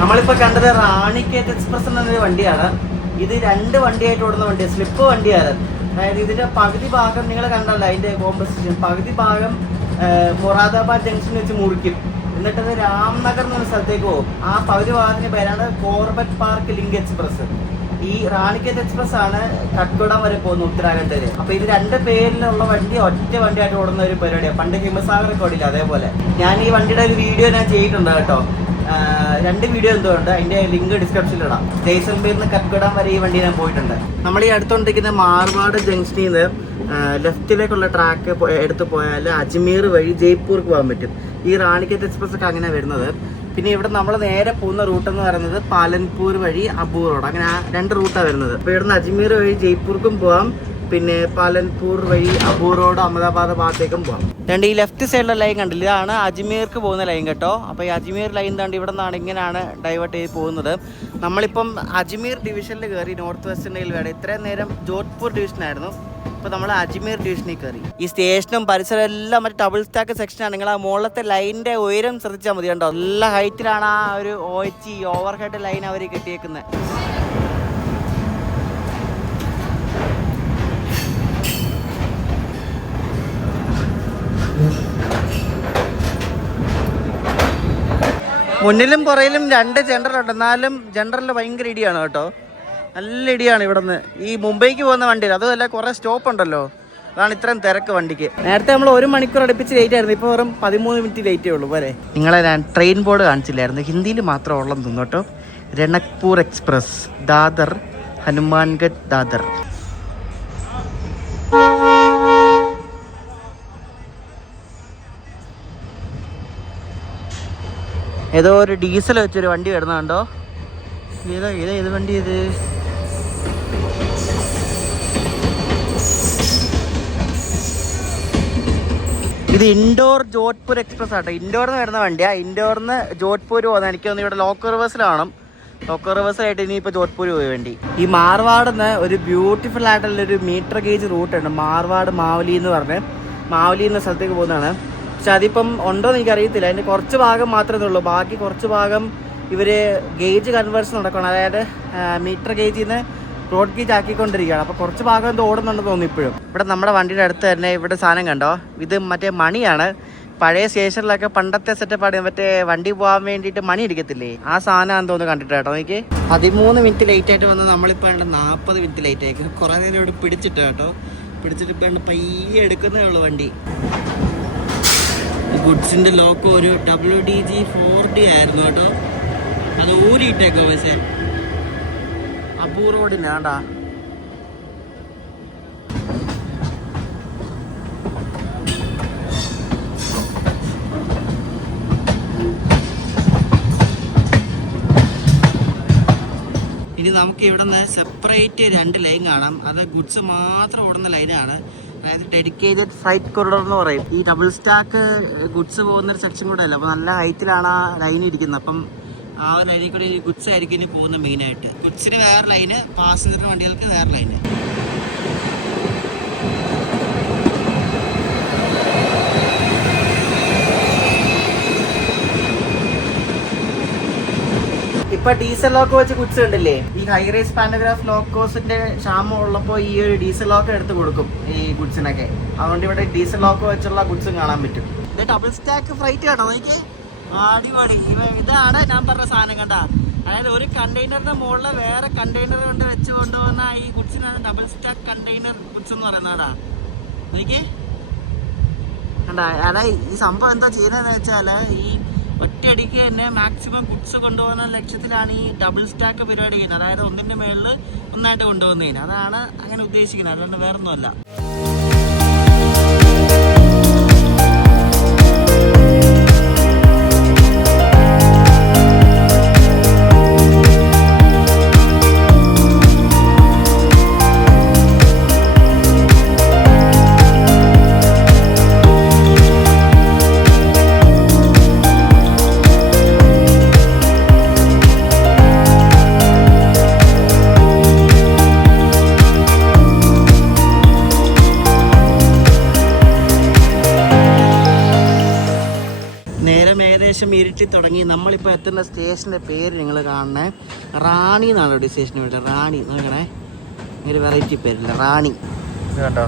നമ്മളിപ്പോൾ കണ്ടത് റാണിക്കേറ്റ് എക്സ്പ്രസ് എന്നൊരു വണ്ടിയാണ്. ഇത് 2 വണ്ടിയായിട്ട് ഓടുന്ന വണ്ടിയാണ്, സ്ലിപ്പ് വണ്ടിയാണ്. അതായത് ഇതിന്റെ പകുതി ഭാഗം നിങ്ങൾ കണ്ടല്ലോ, അതിന്റെ കോമ്പസിഷൻ പകുതി ഭാഗം മൊറാദാബാദ് ജംഗ്ഷൻ വെച്ച് മുറിക്കും, എന്നിട്ടത് രാംനഗർ എന്ന സ്ഥലത്തേക്ക് പോകും. ആ പകുതി ഭാഗത്തിന് പേരാണ് കോർബറ്റ് പാർക്ക് ലിങ്ക് എക്സ്പ്രസ്. ഈ റാണിക്കേറ്റ് എക്സ്പ്രസ് ആണ് കട്ട്ഗോഡം വരെ പോകുന്നത്, ഉത്തരാഖണ്ഡില്. അപ്പൊ ഇത് 2 പേരിലുള്ള വണ്ടി ഒറ്റ വണ്ടിയായിട്ട് ഓടുന്ന ഒരു പരിപാടിയാണ്. പണ്ട് ഹിമസാഗർ റെക്കോർഡില്ല, അതേപോലെ. ഞാൻ ഈ വണ്ടിയുടെ ഒരു വീഡിയോ ഞാൻ ചെയ്തിട്ടുണ്ട് കേട്ടോ. 2 വീഡിയോ എന്തുകൊണ്ട്, അതിന്റെ ലിങ്ക് ഡിസ്ക്രിപ്ഷനിൽ ഇടാം. ജയ്സൽമീറിൽ നിന്ന് കട്ട്ഗോഡം വരെ ഈ വണ്ടി ഞാൻ പോയിട്ടുണ്ട്. നമ്മൾ ഈ അടുത്തോണ്ടിരിക്കുന്ന മാർവാട് ജംഗ്ഷനിൽ നിന്ന് ലെഫ്റ്റിലേക്കുള്ള ട്രാക്ക് എടുത്ത് പോയാൽ അജ്മീർ വഴി ജയ്പൂർക്ക് പോകാൻ പറ്റും. ഈ റാണിക്കേറ്റ് എക്സ്പ്രസ് ഒക്കെ അങ്ങനെ വരുന്നത്. പിന്നെ ഇവിടെ നമ്മൾ നേരെ പോകുന്ന റൂട്ട് എന്ന് പറയുന്നത് പാലൻപൂർ വഴി അബൂർ റോഡ്, അങ്ങനെ 2 റൂട്ടാണ് വരുന്നത്. അപ്പോൾ ഇവിടുന്ന് അജ്മീർ വഴി ജയ്പൂർക്കും പോകാം, പിന്നെ പാലൻപൂർ വഴി അബൂർ റോഡ് അഹമ്മദാബാദ് ഭാഗത്തേക്കും പോകാം. ഈ ലെഫ്റ്റ് സൈഡിലെ ലൈൻ കണ്ടില്ല, ഇതാണ് അജ്മീർക്ക് പോകുന്ന ലൈൻ കേട്ടോ. അപ്പോൾ ഈ അജ്മീർ ലൈൻ താണ്ട് ഇവിടെ നിന്നാണ് ഇങ്ങനെയാണ് ഡൈവേർട്ട് ചെയ്ത് പോകുന്നത്. നമ്മളിപ്പം അജ്മീർ ഡിവിഷനിൽ കയറി, നോർത്ത് വെസ്റ്റേൺ റെയിൽവേയുടെ. ഇത്രയും നേരം ജോധ്പൂർ ഡിവിഷനായിരുന്നു, ഇപ്പോൾ നമ്മൾ അജ്മീർ ഡിവിഷനിൽ കയറി. ഈ സ്റ്റേഷനും പരിസരം എല്ലാം മറ്റേ ഡബിൾ സ്റ്റാക്ക് സെക്ഷനാണ്. നിങ്ങൾ ആ മുകളിലത്തെ ലൈനിൻ്റെ ഉയരം ശ്രദ്ധിച്ചാൽ മതി കേട്ടോ. നല്ല ഹൈറ്റിലാണ് ആ ഒരു OH ഓവർ ഹെഡ് ലൈൻ അവർ കെട്ടിയേക്കുന്നത്. മുന്നിലും പുറയിലും 2 ജനറൽ ഉണ്ട്, എന്നാലും ജനറലിൽ ഭയങ്കര ഇടിയാണ് കേട്ടോ. നല്ല ഇടിയാണ് ഇവിടെ നിന്ന് ഈ മുംബൈക്ക് പോകുന്ന വണ്ടിയിൽ. അതുമല്ല കുറേ സ്റ്റോപ്പ് ഉണ്ടല്ലോ, അതാണ് ഇത്രയും തിരക്ക് വണ്ടിക്ക്. നേരത്തെ നമ്മൾ 1 മണിക്കൂർ അടുപ്പിച്ച് ലേറ്റ് ആയിരുന്നു, ഇപ്പോൾ വെറും 13 മിനിറ്റ് ലേറ്റേ ഉള്ളൂ പോരെ. നിങ്ങളെ ഞാൻ ട്രെയിൻ ബോർഡ് കാണിച്ചില്ലായിരുന്നു, ഹിന്ദിയിൽ മാത്രം ഉള്ളെന്ന് തോന്നുന്നു കേട്ടോ. രണക്പൂർ എക്സ്പ്രസ്, ദാദർ, ഹനുമാൻഗഡ് ദാദർ. ഏതോ ഒരു ഡീസൽ വെച്ചൊരു വണ്ടി വരുന്നുണ്ടോ. ഏത് വണ്ടി ഇത്? ഇത് ഇൻഡോർ ജോധ്പൂർ എക്സ്പ്രസ് ആട്ടോ. ഇൻഡോറിന്ന് വരുന്ന വണ്ടിയാണ്. ഇൻഡോറിന്ന് ജോധ്പൂർ പോകുന്നത്. എനിക്ക് തോന്നുന്നു ഇവിടെ ലോക്കൽ റിവേഴ്സിലാണ്. ലോക്കൽ റിവേഴ്സിലായിട്ട് ഇനിയിപ്പോൾ ജോധ്പൂർ പോയി വേണ്ടി. ഈ മാർവാഡിന്ന് ഒരു ബ്യൂട്ടിഫുൾ ആയിട്ടുള്ളൊരു മീറ്റർ ഗേജ് റൂട്ടുണ്ട്, മാർവാഡ് മാവലി എന്ന് പറഞ്ഞ്. മാവലി എന്ന സ്ഥലത്തേക്ക് പോകുന്നതാണ്. പക്ഷെ അതിപ്പം ഉണ്ടോ എന്ന് എനിക്കറിയത്തില്ല. അതിൻ്റെ കുറച്ച് ഭാഗം മാത്രമേ ഉള്ളൂ, ബാക്കി കുറച്ച് ഭാഗം ഇവർ ഗേജ് കൺവേർഷൻ നടക്കണം. അതായത് മീറ്റർ ഗേജിൽ നിന്ന് റോഡ് ഗേജ് ആക്കിക്കൊണ്ടിരിക്കുകയാണ്. അപ്പോൾ കുറച്ച് ഭാഗം എന്തോ ഓടുന്നുണ്ടെന്ന് തോന്നുന്നു ഇപ്പോഴും. ഇവിടെ നമ്മുടെ വണ്ടിയുടെ അടുത്ത് തന്നെ ഇവിടെ സാധനം കണ്ടോ, ഇത് മറ്റേ മണിയാണ്. പഴയ സ്റ്റേഷനിലൊക്കെ പണ്ടത്തെ സെറ്റപ്പാണ്, മറ്റേ വണ്ടി പോകാൻ വേണ്ടിയിട്ട് മണി അടിക്കത്തില്ലേ, ആ സാധനമാണെന്ന് തോന്നുന്നു കണ്ടിട്ട് കേട്ടോ. എനിക്ക് 13 മിനിറ്റ് ലേറ്റ് ആയിട്ട് വന്നത്, നമ്മളിപ്പോൾ 40 മിനിറ്റ് ലേറ്റ് ആയി. കുറേ നേരം ഇവിടെ പിടിച്ചിട്ട് കേട്ടോ, പിടിച്ചിട്ട് ഇപ്പോൾ പയ്യെ എടുക്കുന്നേ ഉള്ളൂ വണ്ടി. ഗുഡ്സിൻ്റെ ലോക്കോ ഒരു WDG 4D ആയിരുന്നു കേട്ടോ, അത് ഊരിയിട്ടേക്കോ. പക്ഷേ അബൂർ റോഡില്ല വേണ്ടാ. ഇനി നമുക്ക് ഇവിടെ നിന്ന് സെപ്പറേറ്റ് 2 ലൈൻ കാണാം. അത് ഗുഡ്സ് മാത്രം ഓടുന്ന ലൈനാണ്. അതായത് ഡെഡിക്കേറ്റഡ് ഫ്ലൈറ്റ് കൊറിഡോർ എന്ന് പറയും. ഈ ഡബിൾ സ്റ്റാക്ക് ഗുഡ്സ് പോകുന്നൊരു സെക്ഷൻ കൂടെ അല്ല. അപ്പോൾ നല്ല ഹൈറ്റിലാണ് ആ ലൈൻ ഇരിക്കുന്നത്. അപ്പം ആ ഒരു ലൈനിൽ കൂടി ഗുഡ്സ് ആയിരിക്കും ഇനി പോകുന്നത് മെയിനായിട്ട്. ഗുഡ്സിന് വേറെ ലൈന്, പാസഞ്ചർ വണ്ടികൾക്ക് വേറെ ലൈന്. ഇപ്പൊ ഡീസൽ ലോക്ക് വെച്ച് ഗുഡ്സ് ഉണ്ടല്ലേ, ഈ ഹൈറേസ് പാൻഡഗ്രാഫ് ലോക്കോസിന്റെ ക്ഷാമം ഉള്ളപ്പോൾ ഈ ഒരു ഡീസൽ ലോക്ക് എടുത്ത് കൊടുക്കും ഈ ഗുഡ്സിനൊക്കെ. അതുകൊണ്ട് ഇവിടെ ഡീസൽ ലോക്ക് വെച്ചുള്ള ഗുഡ്സും കാണാൻ പറ്റും. ഇത് ഡബിൾ സ്റ്റാക്ക് ഫ്ലൈറ്റ് കേട്ടോ, നോക്കിയേ അടിപൊളി. ഇതാണ് ഞാൻ പറഞ്ഞ സാധനം കണ്ട. അതായത് ഒരു കണ്ടെയ്നറിന്റെ മുകളിൽ വേറെ കണ്ടെയ്നർ കൊണ്ട് വെച്ച് കൊണ്ടുപോകുന്ന ഈ ഗുഡ്സിനാണ് ഡബിൾ സ്റ്റാക്ക് കണ്ടെയ്നർ ഗുഡ്സ് എന്ന് പറയുന്നതാ. നോക്കിയേ കണ്ട. അതായത് ഈ സംഭവം എന്താ ചെയ്യുന്നതെന്ന് വെച്ചാല് ഈ ഒറ്റയടിക്ക് തന്നെ മാക്സിമം ഗുഡ്സ് കൊണ്ടുപോകുന്ന ലക്ഷ്യത്തിലാണ് ഈ ഡബിൾ സ്റ്റാക്ക് പരിപാടി ചെയ്യുന്നത്. അതായത് ഒന്നിന്റെ മേളിൽ ഒന്നായിട്ട് കൊണ്ടുപോകുന്നതിന്. അതാണ് അങ്ങനെ ഉദ്ദേശിക്കുന്നത്, അതുകൊണ്ട് വേറൊന്നുമല്ല. ഇരുട്ടി തുടങ്ങി. നമ്മളിപ്പോൾ എത്തുന്ന സ്റ്റേഷൻ്റെ പേര് നിങ്ങൾ കാണണേ, റാണി എന്നാണ് ഇവിടെ സ്റ്റേഷൻ്റെ പേര്. റാണി നോക്കണേ, ഒരു വെറൈറ്റി പേരില്ല, റാണി. കേട്ടോ,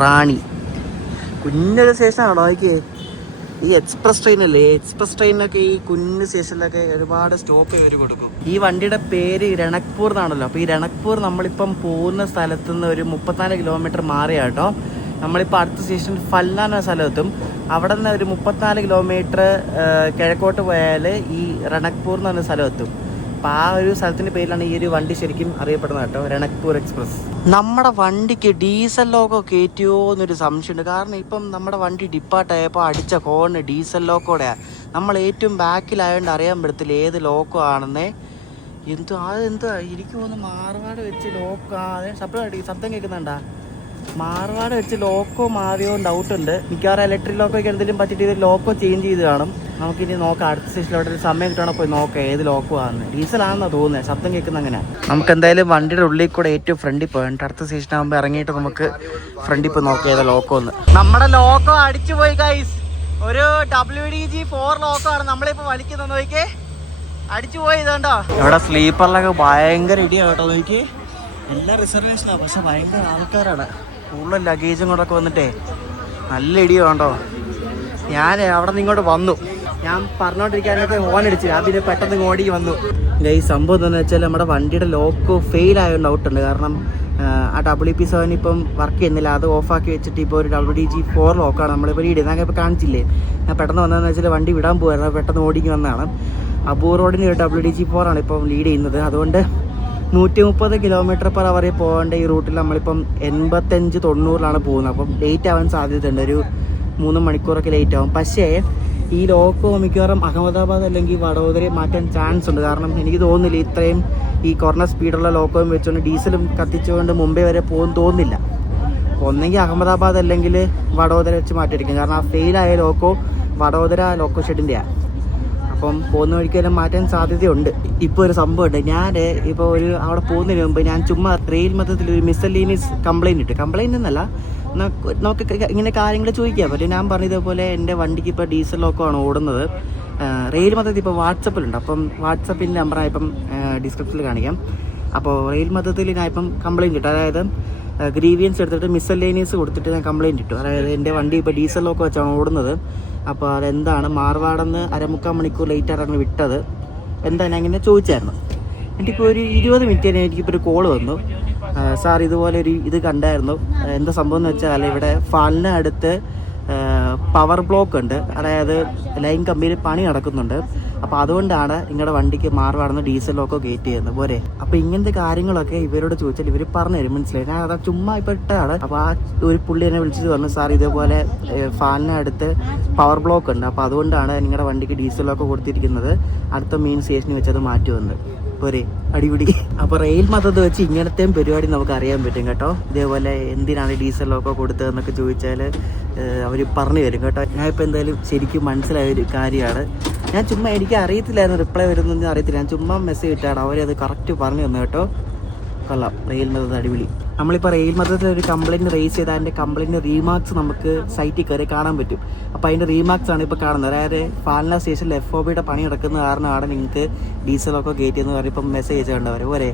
റാണി കുഞ്ഞൊരു സ്റ്റേഷനാണോ നോക്കിയേ. ഈ എക്സ്പ്രസ് ട്രെയിനല്ലേ, എക്സ്പ്രസ് ട്രെയിനൊക്കെ ഈ കുഞ്ഞ് സ്റ്റേഷനിലൊക്കെ ഒരുപാട് സ്റ്റോപ്പ് ഇവർ കൊടുക്കും. ഈ വണ്ടിയുടെ പേര് രണക്പൂർ എന്നാണല്ലോ. അപ്പോൾ ഈ രണക്പൂർ നമ്മളിപ്പം പോകുന്ന സ്ഥലത്തുനിന്ന് ഒരു 34 കിലോമീറ്റർ മാറിയാട്ടോ. നമ്മളിപ്പോൾ അടുത്ത സ്റ്റേഷൻ ഫൽന എന്ന സ്ഥലത്തും. അവിടെ നിന്ന് ഒരു 34 കിലോമീറ്റർ കിഴക്കോട്ട് പോയാൽ ഈ രണക്പൂർ എന്ന് പറഞ്ഞ സ്ഥലമെത്തും. അപ്പം ആ ഒരു സ്ഥലത്തിൻ്റെ പേരിലാണ് ഈ ഒരു വണ്ടി ശരിക്കും അറിയപ്പെടുന്നത് കേട്ടോ, രണക്പൂർ എക്സ്പ്രസ്. നമ്മുടെ വണ്ടിക്ക് ഡീസൽ ലോക്കോ കയറ്റിയോ എന്നൊരു സംശയമുണ്ട്. കാരണം ഇപ്പം നമ്മുടെ വണ്ടി ഡിപ്പാർട്ടായപ്പോൾ അടിച്ച ഹോണ് ഡീസൽ ലോക്കോടെയാണ്. നമ്മൾ ഏറ്റവും ബാക്കിലായതുകൊണ്ട് അറിയാൻ പറ്റത്തില്ല ഏത് ലോക്കോ ആണെന്നേ. അതെന്താ എനിക്ക് തോന്നുന്നു മാർവാട് വെച്ച് ലോക്കോ. അതേ ശബ്ദം കേൾക്കുന്നുണ്ടാ? മാർവാട് വെച്ച് ലോക്കോ മാറിയോ ഡൗട്ടുണ്ട്. മിക്കവാറും ഇലക്ട്രിക് ലോക്കോയ്ക്ക് എന്തെങ്കിലും പറ്റിയിട്ട് ഇത് ലോക്കോ ചേഞ്ച് ചെയ്ത് കാണും. നമുക്കിനി നോക്കാം, അടുത്ത സ്റ്റേഷനിലോട്ട് ഒരു സമയം കിട്ടണം പോയി നോക്കാം ഏത് ലോക്കോ ആണെന്ന്. ഡീസലാണെന്നാണ് തോന്നുന്നത്, ശബ്ദം കേൾക്കുന്ന അങ്ങനെ. നമുക്ക് എന്തായാലും വണ്ടിയുടെ ഉള്ളിൽ കൂടെ ഏറ്റവും ഫ്രണ്ടിൽ പോയിട്ട് അടുത്ത സ്റ്റേഷൻ ആകുമ്പോൾ ഇറങ്ങിയിട്ട് നമുക്ക് ഫ്രണ്ടിൽ പോയി നോക്കാം ഏതാ ലോക്കോ എന്ന്. നമ്മുടെ ലോക്കോ അടിച്ചു പോയി ഗൈസ്. ഒരു WDG4 ലോക്കോ ആണ് നമ്മളിപ്പോൾ വലിക്കുന്നത്. നോക്കിയേ, അടിച്ചു പോയി. ഇതുണ്ടോ ഇവിടെ സ്ലീപ്പറിലൊക്കെ ഭയങ്കര ഇടിയാണ് കേട്ടോ. നോക്കി എല്ലാ റിസർവേഷനാണ്, പക്ഷെ ഭയങ്കര ആൾക്കാരാണ്. കൂടുതൽ ലഗേജും കൂടെ ഒക്കെ വന്നിട്ടേ നല്ല ഇടിയോ കണ്ടോ. ഞാൻ അവിടെ നിന്ന് ഇങ്ങോട്ട് വന്നു, ഞാൻ പറഞ്ഞോണ്ടിരിക്കാനൊക്കെ ഹോൺ അടിച്ചു. ഞാൻ പിന്നെ പെട്ടെന്ന് ഓടി വന്നു. ഈ സംഭവം എന്താണെന്ന് വെച്ചാൽ നമ്മുടെ വണ്ടിയുടെ ലോക്കോ ഫെയിൽ ആയതുകൊണ്ട് ഔട്ടുണ്ട്. കാരണം ആ WP7 ഇപ്പം വർക്ക് ചെയ്യുന്നില്ല, അത് ഓഫാക്കി വെച്ചിട്ട് ഇപ്പോൾ ഒരു WDG4 ലോക്കാണ് നമ്മളിപ്പോൾ ലീഡ് ചെയ്യുന്നത്. ഇപ്പോൾ കാണിച്ചില്ലേ, ഞാൻ പെട്ടെന്ന് വന്നതെന്ന് വെച്ചാൽ വണ്ടി വിടാൻ പോകുമായിരുന്നു, പെട്ടെന്ന് ഓടിക്ക് വന്നതാണ്. അബൂർ റോഡിന് ഒരു WDG4 ആണ് ഇപ്പം ലീഡ് ചെയ്യുന്നത്. അതുകൊണ്ട് 130 km/h പോകേണ്ട ഈ റൂട്ടിൽ നമ്മളിപ്പം 85-90 പോകുന്നത്. അപ്പം ലേറ്റ് ആവാൻ സാധ്യതയുണ്ട്, ഒരു 3 മണിക്കൂറൊക്കെ ലേറ്റ് ആവും. പക്ഷേ ഈ ലോക്കോ മിക്കവാറും അഹമ്മദാബാദ് അല്ലെങ്കിൽ വഡോദര മാറ്റാൻ ചാൻസ് ഉണ്ട്. കാരണം എനിക്ക് തോന്നുന്നില്ല ഇത്രയും ഈ കുറഞ്ഞ സ്പീഡുള്ള ലോക്കോയും വെച്ചുകൊണ്ട് ഡീസലും കത്തിച്ചുകൊണ്ട് മുംബൈ വരെ പോകും തോന്നുന്നില്ല. ഒന്നെങ്കിൽ അഹമ്മദാബാദ് അല്ലെങ്കിൽ വഡോദര വെച്ച് മാറ്റിയിരിക്കും. കാരണം ആ ഫെയിലായ ലോക്കോ വഡോദര ലോക്കോ ഷെഡിൻ്റെയാണ്. അപ്പം പോകുന്ന വഴിക്കെല്ലാം മാറ്റാൻ സാധ്യതയുണ്ട്. ഇപ്പോൾ ഒരു സംഭവമുണ്ട്, ഞാൻ ഇപ്പോൾ അവിടെ പോകുന്നതിന് മുമ്പ് ഞാൻ ചുമ്മാ റെയിൽ മധ്യത്തിൽ ഒരു മിസ്സലീനിയസ് കംപ്ലൈൻറ്റ് എന്നല്ല, നമുക്ക് ഇങ്ങനെ കാര്യങ്ങൾ ചോദിക്കാൻ പറ്റും. ഞാൻ പറഞ്ഞതുപോലെ എൻ്റെ വണ്ടിക്ക് ഇപ്പോൾ ഡീസൽ ലോക്കോ ആണ് ഓടുന്നത്. റെയിൽ മധ്യത്തിൽ ഇപ്പോൾ വാട്സപ്പിലുണ്ട്. അപ്പം വാട്സപ്പിൻ്റെ നമ്പറാണ് ഇപ്പം ഡിസ്ക്രിപ്ഷനിൽ കാണിക്കാം. അപ്പോൾ റെയിൽ മധ്യത്തിൽ ഞാൻ ഇപ്പം കംപ്ലൈൻറ്റ് ഇട്ടു. അതായത് ഗ്രീവിയൻസ് എടുത്തിട്ട് മിസ്സലേനിയസ് കൊടുത്തിട്ട് ഞാൻ കംപ്ലൈൻറ്റ് ഇട്ടു. അതായത് എൻ്റെ വണ്ടി ഇപ്പോൾ ഡീസൽ ലോക്കോ വെച്ചാണ് ഓടുന്നത്. അപ്പോൾ അതെന്താണ് മാർവാടെന്ന് 1/4 മണിക്കൂർ ലേറ്റായിട്ടാണ് വിട്ടത്, എന്താ ഞാൻ ഇങ്ങനെ ചോദിച്ചായിരുന്നു. എനിക്കിപ്പോൾ ഒരു 20 മിനിറ്റ് തന്നെ എനിക്കിപ്പോൾ ഒരു കോൾ വന്നു. സാർ ഇതുപോലെ ഇത് കണ്ടായിരുന്നു. എന്താ സംഭവം എന്ന് വെച്ചാൽ ഇവിടെ ഫാലിന് അടുത്ത് പവർ ബ്ലോക്ക് ഉണ്ട്, അതായത് ലൈൻ കമ്പിയിൽ പണി നടക്കുന്നുണ്ട്. അപ്പോൾ അതുകൊണ്ടാണ് നിങ്ങളുടെ വണ്ടിക്ക് മാർവാടുന്ന ഡീസൽ ലോക്കോ ഗേറ്റ് ചെയ്യുന്നത് പോരെ. അപ്പോൾ ഇങ്ങനത്തെ കാര്യങ്ങളൊക്കെ ഇവരോട് ചോദിച്ചാൽ ഇവർ പറഞ്ഞു തരും, മനസ്സിലായി. ഞാൻ അതാ ചുമ്മാ ഇപ്പോൾ ഇട്ടതാണ്. അപ്പോൾ ആ ഒരു പുള്ളി എന്നെ വിളിച്ചിട്ട് പറഞ്ഞു, സാർ ഇതേപോലെ ഫാലിന് അടുത്ത് പവർ ബ്ലോക്ക് ഉണ്ട്, അപ്പോൾ അതുകൊണ്ടാണ് നിങ്ങളുടെ വണ്ടിക്ക് ഡീസൽ ലോക്കോ കൊടുത്തിരിക്കുന്നത്, അടുത്ത മെയിൻ സ്റ്റേഷനിൽ വെച്ചത് മാറ്റുമെന്ന്. പോരെ, അടിപൊളി. അപ്പോൾ റെയിൽ മതം വെച്ച് ഇങ്ങനത്തെയും പരിപാടി നമുക്ക് അറിയാൻ പറ്റും കേട്ടോ. ഇതേപോലെ എന്തിനാണ് ഡീസലൊക്കെ കൊടുത്തതെന്നൊക്കെ ചോദിച്ചാൽ അവർ പറഞ്ഞു തരും കേട്ടോ. ഞാൻ ഇപ്പോൾ എന്തായാലും ശരിക്കും മനസ്സിലായ ഒരു കാര്യമാണ്. ഞാൻ ചുമ്മാ എനിക്ക് അറിയത്തില്ലായിരുന്നു റിപ്ലൈ വരുന്നൊന്നും അറിയത്തില്ല. ഞാൻ ചുമ്മാ മെസ്സേജ് ഇട്ടാണ് അവരത് കറക്റ്റ് പറഞ്ഞു തന്നു കേട്ടോ. കൊള്ളാം, റെയിൽ മതം അടിപൊളി. നമ്മളിപ്പോൾ റെയിൽ മതത്തിൽ ഒരു കംപ്ലയിൻറ്റ് റേസ് ചെയ്താൽ അതിൻ്റെ കംപ്ലയിൻറ്റ് റീമാർക്സ് നമുക്ക് സൈറ്റിൽ കയറി കാണാൻ പറ്റും. അപ്പോൾ അതിൻ്റെ റീമാർക്സ് ആണ് ഇപ്പോൾ കാണുന്നത്. അതായത് ഫാൽന സ്റ്റേഷനിൽ FOBയുടെ പണി നടക്കുന്ന കാരണമാണ് നിങ്ങൾക്ക് ഡീസലൊക്കെ കയറ്റിയെന്ന് പറഞ്ഞിപ്പം മെസ്സേജ് കണ്ടവർ പോരെ,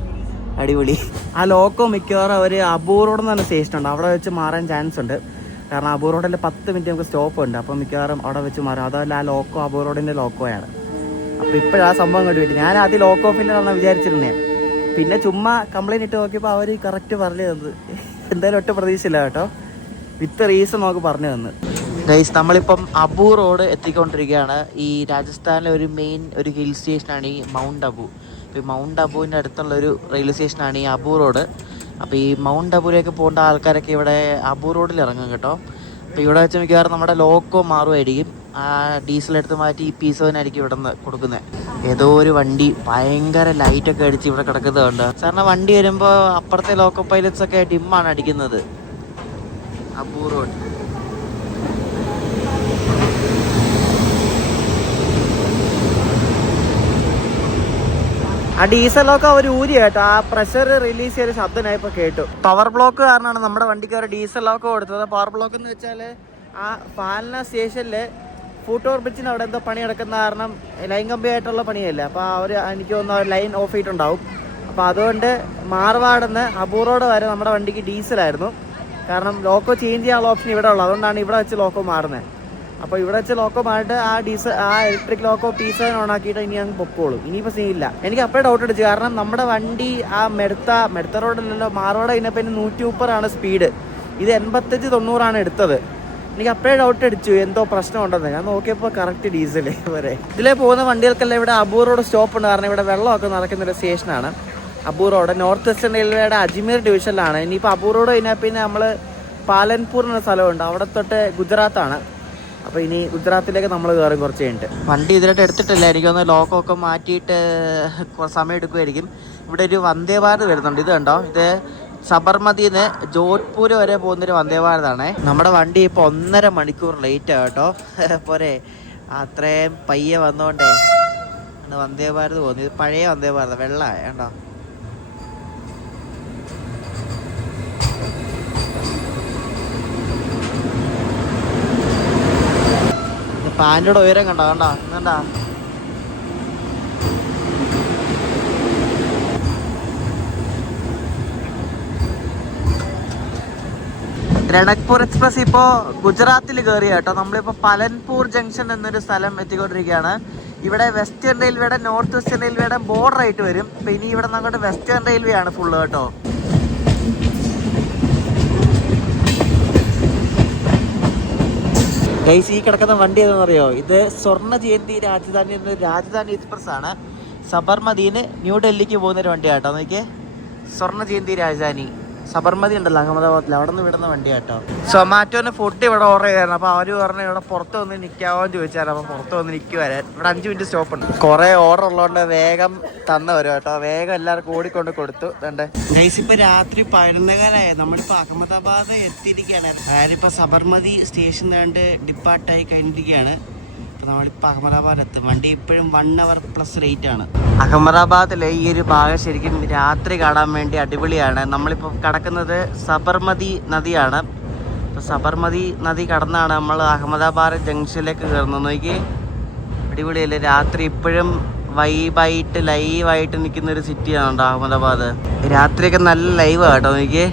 അടിപൊളി. ആ ലോക്കോ മിക്കവാറും അവർ അബൂർ റോഡ് എന്ന് പറഞ്ഞ സ്റ്റേഷനുണ്ട്, അവിടെ വെച്ച് മാറാൻ ചാൻസ് ഉണ്ട്. കാരണം അബൂർ റോഡിൽ 10 മിനിറ്റ് നമുക്ക് സ്റ്റോപ്പ് ഉണ്ട്. അപ്പം മിക്കവാറും അവിടെ വെച്ച് മാറും. അതല്ല ആ ലോക്കോ അബൂർ റോഡിൻ്റെ ലോക്കോയാണ്. അപ്പോൾ ഇപ്പോഴാ സംഭവം കണ്ടുപിടി. ഞാൻ ആദ്യം ലോക്കോ ഓഫിലാണെന്ന് വിചാരിച്ചിരുന്നേ. പിന്നെ ചുമ്മാ കംപ്ലയിൻറ്റ് ഇട്ട് നോക്കിയപ്പോൾ അവർ കറക്റ്റ് പറഞ്ഞു തന്നത്. എന്തായാലും ഒറ്റ പ്രതീക്ഷയില്ല കേട്ടോ, വിത്ത് റീസൺ നമുക്ക് പറഞ്ഞു തന്നു. ഗൈസ്, നമ്മളിപ്പം അബു റോഡ് എത്തിക്കൊണ്ടിരിക്കുകയാണ്. ഈ രാജസ്ഥാനിലെ ഒരു മെയിൻ ഒരു ഹിൽ സ്റ്റേഷനാണ് ഈ മൗണ്ട് അബു. അപ്പോൾ ഈ മൗണ്ട് അബുവിൻ്റെ അടുത്തുള്ളൊരു റെയിൽവേ സ്റ്റേഷനാണ് ഈ അബു റോഡ്. അപ്പോൾ ഈ മൗണ്ട് അബുവിലേക്ക് പോകേണ്ട ആൾക്കാരൊക്കെ ഇവിടെ അബു റോഡിൽ ഇറങ്ങും കേട്ടോ. അപ്പോൾ ഇവിടെ വെച്ച് മിക്കവാറും നമ്മുടെ ലോക്കോ മാറുമായിരിക്കും. ആ ഡീസൽ എടുത്ത് മാറ്റി ഈ P7 ആയിരിക്കും ഇവിടെ നിന്ന് കൊടുക്കുന്നത്. ഏതോ ഒരു വണ്ടി ഭയങ്കര ലൈറ്റൊക്കെ അടിച്ച് ഇവിടെ കിടക്കുന്നതുണ്ട്. സാറിന് വണ്ടി വരുമ്പോൾ അപ്പുറത്തെ ലോക്കോ പൈലറ്റ്സ് ഒക്കെ ഡിമ്മാണ് അടിക്കുന്നത്. അബു റോഡ് ആ ഡീസലൊക്കെ അവർ ഊരി കേട്ടോ. ആ പ്രഷർ റിലീസ് ചെയ്ത ശബ്ദം ഞാൻ ഇപ്പോൾ കേട്ടു. പവർ ബ്ലോക്ക് കാരണമാണ് നമ്മുടെ വണ്ടിക്ക് ഒരു ഡീസലൊക്കെ കൊടുത്തത്. പവർ ബ്ലോക്ക് എന്ന് വെച്ചാൽ ആ ഫാൽന സ്റ്റേഷനിൽ ഫുട് ഓവർ ബ്രിഡ്ജിന് അവിടെ എന്തോ പണി നടക്കുന്ന കാരണം ലൈൻ കമ്പിയായിട്ടുള്ള പണിയല്ലേ. അപ്പോൾ അവർ എനിക്ക് തോന്നുന്നു ലൈൻ ഓഫ് ചെയ്തിട്ടുണ്ടാവും. അപ്പോൾ അതുകൊണ്ട് മാർവാടെന്ന് അബൂ റോഡ് വരെ നമ്മുടെ വണ്ടിക്ക് ഡീസലായിരുന്നു. കാരണം ലോക്കോ ചേഞ്ച് ചെയ്യാനുള്ള ഓപ്ഷൻ ഇവിടെ ഉള്ളത്. അതുകൊണ്ടാണ് ഇവിടെ വെച്ച് ലോക്കോ മാറുന്നത്. അപ്പോൾ ഇവിടെ വെച്ച് ലോക്കോ മാറിയിട്ട് ആ ഇലക്ട്രിക് ലോക്കോ P7 ഓൺ ആക്കിയിട്ട് ഇനി അങ്ങ് പൊക്കോളും. ഇനിയിപ്പോൾ സീനില്ല. എനിക്ക് അപ്പോഴേ ഡൗട്ട് അടിച്ചു. കാരണം നമ്മുടെ വണ്ടി ആ മെടുത്ത റോഡിലല്ലോ, മാറോടെ കഴിഞ്ഞപ്പോൾ 130 സ്പീഡ്. ഇത് 85-90 എടുത്തത്. എനിക്ക് അപ്പോഴേ ഡൗട്ട് അടിച്ചു എന്തോ പ്രശ്നമുണ്ടെന്ന്. ഞാൻ നോക്കിയപ്പോൾ കറക്റ്റ് ഡീസൽ വരെ. ഇതിലേ പോകുന്ന വണ്ടികൾക്കെല്ലാം ഇവിടെ അബൂ റോഡ് സ്റ്റോപ്പ് ഉണ്ട്. കാരണം ഇവിടെ വെള്ളമൊക്കെ നടക്കുന്നൊരു സ്റ്റേഷനാണ് അബൂ റോഡ്. നോർത്ത് വെസ്റ്റേൺ റെയിൽവേയുടെ അജ്മീർ ഡിവിഷനിലാണ്. ഇനിയിപ്പോൾ അബൂ റോഡ് കഴിഞ്ഞാൽ പിന്നെ നമ്മൾ പാലൻപൂർ എന്ന സ്ഥലമുണ്ട്, അവിടെ തൊട്ട് ഗുജറാത്താണ്. അപ്പോൾ ഇനി ഗുജറാത്തിലേക്ക് നമ്മൾ കയറും കുറച്ച് കഴിഞ്ഞിട്ട്. വണ്ടി ഇതിലായിട്ട് എടുത്തിട്ടില്ല. എനിക്കൊന്ന് ലോക്കോ ഒക്കെ മാറ്റിയിട്ട് സമയം എടുക്കുമായിരിക്കും. ഇവിടെ ഒരു വന്ദേ ഭാരത് വരുന്നുണ്ട്. ഇത് കണ്ടോ, ഇത് സബർമതിന്ന് ജോധ്പൂർ വരെ പോകുന്നൊരു വന്ദേ ഭാരതാണ്. നമ്മുടെ വണ്ടി ഇപ്പോൾ 1.5 മണിക്കൂർ ലേറ്റ് ആട്ടോ. പോരെ, അത്രയും പയ്യെ വന്നോണ്ടേ വന്ദേ ഭാരത് പോകുന്നു. ഇത് പഴയ വന്ദേ ഭാരത്, വെള്ളമായ കണ്ടോ. പാൻറ്റോടെ ഉയരം കണ്ടോ കണ്ടോ. രണക്പൂർ എക്സ്പ്രസ് ഇപ്പോൾ ഗുജറാത്തിൽ കയറി കേട്ടോ. നമ്മളിപ്പോൾ പലൻപൂർ ജംഗ്ഷൻ എന്നൊരു സ്ഥലം എത്തിക്കൊണ്ടിരിക്കുകയാണ്. ഇവിടെ വെസ്റ്റേൺ റെയിൽവേയുടെ നോർത്ത് വെസ്റ്റേൺ റെയിൽവേയുടെ ബോർഡർ ആയിട്ട് വരും. അപ്പോൾ ഇനി ഇവിടെ നിന്ന് അങ്ങോട്ട് വെസ്റ്റേൺ റെയിൽവേ ആണ് ഫുള്ള് കേട്ടോ. ഗൈസ്, ഈ കിടക്കുന്ന വണ്ടി ഏതെന്ന് അറിയോ? ഇത് സ്വർണ്ണ ജയന്തി രാജധാനി എന്നൊരു രാജധാനി എക്സ്പ്രസ് ആണ്. സബർമതിന്ന് ന്യൂഡൽഹിക്ക് പോകുന്നൊരു വണ്ടിയാട്ടോ. നോക്കിയേ, സ്വർണ്ണ ജയന്തി രാജധാനി. സബർമതി ഉണ്ടല്ലോ അഹമ്മദാബാദിൽ, അവിടെ നിന്ന് വിടുന്ന വണ്ടിയാട്ടോ. സൊമാറ്റോന് ഫുഡ് ഇവിടെ ഓർഡർ ചെയ്തായിരുന്നു. അപ്പോൾ അവർ പറഞ്ഞു ഇവിടെ പുറത്ത് വന്ന് നിൽക്കാവോ എന്ന് ചോദിച്ചാൽ അപ്പോൾ പുറത്ത് വന്ന് നിൽക്കുവരാൻ. ഇവിടെ 5 മിനിറ്റ് സ്റ്റോപ്പ് ഉണ്ട്. കുറേ ഓർഡർ ഉള്ളതുകൊണ്ട് വേഗം തന്നു വരും കേട്ടോ. വേഗം എല്ലാവർക്കും ഓടിക്കൊണ്ട് കൊടുത്തു. ഇതുണ്ട് ഗൈസ്, ഇപ്പോൾ രാത്രി 11:15 നമ്മളിപ്പോൾ അഹമ്മദാബാദ് എത്തിയിരിക്കുകയാണ്. അതായത് ഇപ്പോൾ സബർമതി സ്റ്റേഷൻ കണ്ട് ഡിപ്പാർട്ടായി കഴിഞ്ഞിരിക്കുകയാണ്. അപ്പോൾ നമ്മളിപ്പോൾ അഹമ്മദാബാദ് എത്തും. വണ്ടി ഇപ്പോഴും 1 hour പ്ലസ് ലേറ്റ് ആണ്. അഹമ്മദാബാദിലെ ഈ ഒരു ഭാഗം ശരിക്കും രാത്രി കാണാൻ വേണ്ടി അടിപൊളിയാണ്. നമ്മളിപ്പോൾ കടക്കുന്നത് സബർമതി നദിയാണ്. അപ്പോൾ സബർമതി നദി കടന്നാണ് നമ്മൾ അഹമ്മദാബാദ് ജംഗ്ഷനിലേക്ക് കയറുന്നത്. നോക്കി, അടിപൊളിയല്ലേ. രാത്രി ഇപ്പോഴും വൈബായിട്ട് ലൈവായിട്ട് നിൽക്കുന്നൊരു സിറ്റിയാണ് അഹമ്മദാബാദ്. രാത്രിയൊക്കെ നല്ല ലൈവാണ് കേട്ടോ. നോക്കി,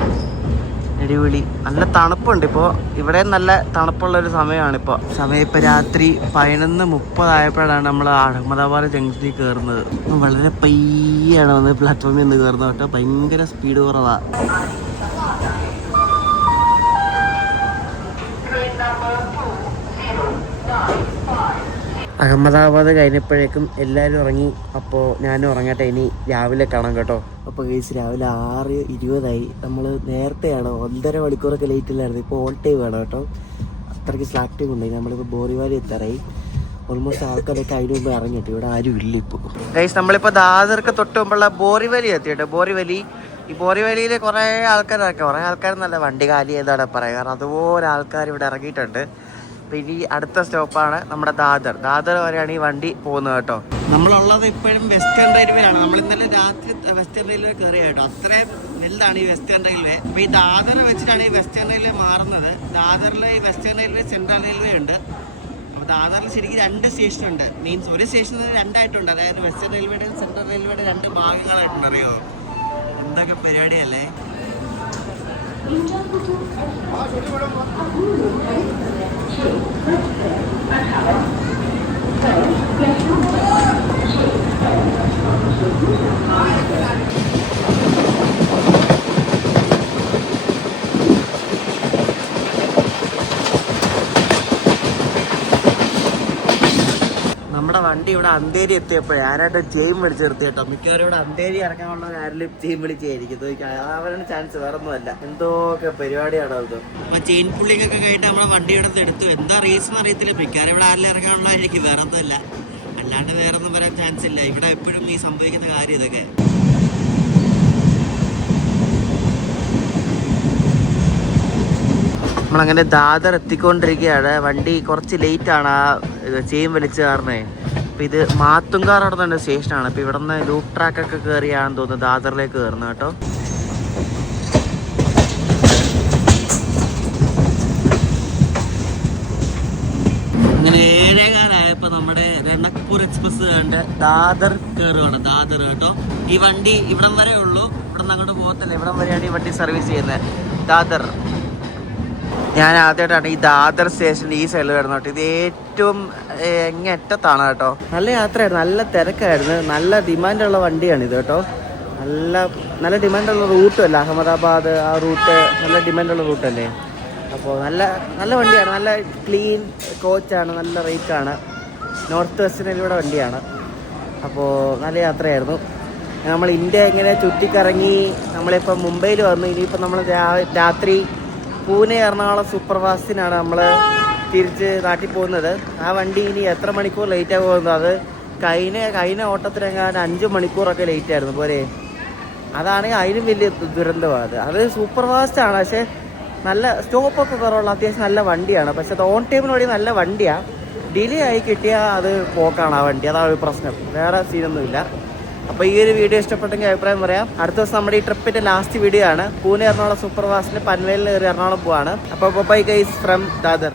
അടിപൊളി. നല്ല തണുപ്പുണ്ട് ഇപ്പോൾ. ഇവിടെ നല്ല തണുപ്പുള്ളൊരു സമയമാണിപ്പോൾ. സമയം ഇപ്പോൾ രാത്രി 11:30 ആയപ്പോഴാണ് നമ്മൾ അഹമ്മദാബാദ് ജംഗ്ഷനിൽ കയറുന്നത്. വളരെ പയ്യാണ് വന്ന് പ്ലാറ്റ്ഫോമിൽ നിന്ന് കയറുന്നത് കേട്ടോ. ഭയങ്കര സ്പീഡ് കുറവാണ്. അഹമ്മദാബാദ് കഴിഞ്ഞപ്പോഴേക്കും എല്ലാവരും ഉറങ്ങി. അപ്പോൾ ഞാനും ഉറങ്ങട്ടെ, ഇനി രാവിലെ കാണാം കേട്ടോ. അപ്പോൾ കേസ് രാവിലെ 6:20 നമ്മൾ നേരത്തെയാണ്, 1.5 മണിക്കൂറൊക്കെ ലേറ്റ് ഇല്ലായിരുന്നു. ഇപ്പോൾ ഓൾ ടൈം വേണം കേട്ടോ. അത്രയ്ക്ക് സ്ലാക്ക് ടൈം ഉണ്ടായി. നമ്മളിപ്പോൾ ബോറിവാലി എത്താറായി. ഓൾമോസ്റ്റ് ആൾക്കാരൊക്കെ അതിന് മുമ്പ് ഇറങ്ങിയിട്ട് ഇവിടെ ആരും ഇല്ല ഇപ്പോൾ. ഗൈസ് നമ്മളിപ്പോൾ ദാദർക്ക് തൊട്ട് മുമ്പുള്ള ബോറിവലി എത്തിയിട്ട് ബോറിവലി. ഈ ബോറിവലിയിൽ കുറേ ആൾക്കാരൊക്കെ നല്ല വണ്ടി കാലി ഏതാണ് പറയുക, കാരണം അതുപോലെ ആൾക്കാർ ഇവിടെ ഇറങ്ങിയിട്ടുണ്ട്. അപ്പോൾ ഇനി അടുത്ത സ്റ്റോപ്പാണ് നമ്മുടെ ദാദർ വരെയാണ് ഈ വണ്ടി പോകുന്നത് കേട്ടോ. നമ്മളുള്ളത് ഇപ്പോഴും വെസ്റ്റേൺ റെയിൽവേയിലാണ്. നമ്മൾ ഇന്നലെ രാത്രി വെസ്റ്റേൺ റെയിൽവേ കയറി കേട്ടോ. അത്രയും വലുതാണ് ഈ വെസ്റ്റേൺ റെയിൽവേ. അപ്പോൾ ഈ ദാദർ വെച്ചിട്ടാണ് ഈ വെസ്റ്റേൺ റെയിൽവേ മാറുന്നത്. ദാദറിൽ ഈ വെസ്റ്റേൺ റെയിൽവേ സെൻട്രൽ റെയിൽവേ ഉണ്ട്. അപ്പോൾ ദാദറിൽ ശരിക്കും 2 സ്റ്റേഷനുണ്ട്. മീൻസ് ഒരു സ്റ്റേഷനിൽ 2 ആയിട്ടുണ്ട്. അതായത് വെസ്റ്റേൺ റെയിൽവേയുടെയും സെൻട്രൽ റെയിൽവേയുടെ 2 ഭാഗങ്ങളായിട്ടുണ്ട്. അറിയോ എന്തൊക്കെ പരിപാടിയല്ലേ. നമ്മുടെ വണ്ടി ഇവിടെ അന്തേരി എത്തിയപ്പോഴേ ആരായിട്ട് ചെയിൻ വിളിച്ച് നിർത്തി കേട്ടോ. മിക്കവരും ഇവിടെ അന്തേരി ഇറങ്ങാനുള്ള ആരെങ്കിലും ചെയിൻ വിളിച്ചായിരിക്കും. അവരാണ് ചാൻസ്, വേറെ ഒന്നുമല്ല. എന്തൊക്കെ പരിപാടിയാണോ ഇത്. അപ്പൊ ചെയിൻ പുള്ളിങ് ഒക്കെ കഴിഞ്ഞിട്ട് നമ്മുടെ വണ്ടി ഇവിടെ എടുത്തു. എന്താ റീസൺ അറിയത്തില്ല. മിക്കവാറും ഇവിടെ ആരെങ്കിലും ഇറങ്ങാനുള്ളതായിരിക്കും, വേറെ ഒന്നുമല്ല. അല്ലാണ്ട് വേറെ ഒന്നും വരാൻ ചാൻസ് ഇല്ല. ഇവിടെ എപ്പോഴും ഈ സംഭവിക്കുന്ന കാര്യം ഇതൊക്കെ. നമ്മളങ്ങനെ ദാദർ എത്തിക്കൊണ്ടിരിക്കുകയാണ്. വണ്ടി കുറച്ച് ലേറ്റാണ് ആ ചെയിൻ വലിച്ച് കാരണേ. അപ്പം ഇത് മാത്തുങ്കാർ അവിടെ തന്നെ സ്റ്റേഷനാണ്. അപ്പോൾ ഇവിടെ നിന്ന് ലൂപ്പ് ട്രാക്കൊക്കെ കയറിയാണെന്ന് തോന്നുന്നു ദാദറിലേക്ക് കയറുന്നത് കേട്ടോ. അങ്ങനെ 7:15 നമ്മുടെ രണക്പൂർ എക്സ്പ്രസ് കണ്ട് ദാദർ കയറുകയാണ്. ദാദർ കേട്ടോ. ഈ വണ്ടി ഇവിടം വരെ ഉള്ളൂ, ഇവിടെ നിന്ന് അങ്ങോട്ട് പോകത്തില്ല. ഇവിടം വരെയാണ് ഈ വണ്ടി സർവീസ് ചെയ്യുന്നത്. ദാദർ ഞാൻ ആദ്യമായിട്ടാണ് ഈ ദാദർ സ്റ്റേഷനിൽ ഈ സൈഡിൽ വരുന്നത് കേട്ടോ. ഇത് ഏറ്റവും അങ്ങറ്റത്താണ് കേട്ടോ. നല്ല യാത്രയായിരുന്നു, നല്ല തിരക്കായിരുന്നു, നല്ല ഡിമാൻഡുള്ള വണ്ടിയാണ് ഇത് കേട്ടോ. നല്ല ഡിമാൻഡുള്ള റൂട്ടും അല്ല, അഹമ്മദാബാദ് ആ റൂട്ട് നല്ല ഡിമാൻഡുള്ള റൂട്ടല്ലേ. അപ്പോൾ നല്ല വണ്ടിയാണ്, നല്ല ക്ലീൻ കോച്ചാണ്, നല്ല റേറ്റാണ്. നോർത്ത് വെസ്റ്റേൺ റെയിൽവേയുടെ വണ്ടിയാണ്. അപ്പോൾ നല്ല യാത്രയായിരുന്നു. നമ്മൾ ഇന്ത്യ ഇങ്ങനെ ചുറ്റിക്കറങ്ങി നമ്മളിപ്പോൾ മുംബൈയിൽ വന്നു. ഇനിയിപ്പോൾ നമ്മൾ രാത്രി പൂനെ എറണാകുളം സൂപ്പർ ഫാസ്റ്റിനാണ് നമ്മൾ തിരിച്ച് നാട്ടിൽ പോകുന്നത്. ആ വണ്ടി ഇനി എത്ര മണിക്കൂർ ലേറ്റായി പോകുന്നത്, അത് കഴിഞ്ഞ ഓട്ടത്തിനെങ്ങാണ്ട് 5 മണിക്കൂറൊക്കെ ലേറ്റ് ആയിരുന്നു പോരെ. അതാണെങ്കിൽ അതിനും വലിയ ദുരന്തമാണ്. അത് സൂപ്പർ ഫാസ്റ്റാണ്, പക്ഷേ നല്ല സ്റ്റോപ്പൊക്കെ കുറവുള്ള അത്യാവശ്യം നല്ല വണ്ടിയാണ്. പക്ഷെ അത് ഓൺ ടൈമിന് വേണ്ടി നല്ല വണ്ടിയാണ്. ഡിലേ ആയി കിട്ടിയാൽ അത് പോക്കാണ് ആ വണ്ടി. അതാണ് ഒരു പ്രശ്നം, വേറെ സീനൊന്നുമില്ല. അപ്പോൾ ഈ ഒരു വീഡിയോ ഇഷ്ടപ്പെട്ടെങ്കിൽ അഭിപ്രായം പറയാം. അടുത്ത ദിവസം നമ്മുടെ ഈ ട്രിപ്പിൻ്റെ ലാസ്റ്റ് വീഡിയോ ആണ്. പൂനെ എറണാകുളം സൂപ്പർ ഫാസ്റ്റിന് പൻവേലിൽ കയറി എറണാകുളം പോവാണ്. അപ്പോൾ ബൈ ഗൈസ് ഫ്രം ദാദർ.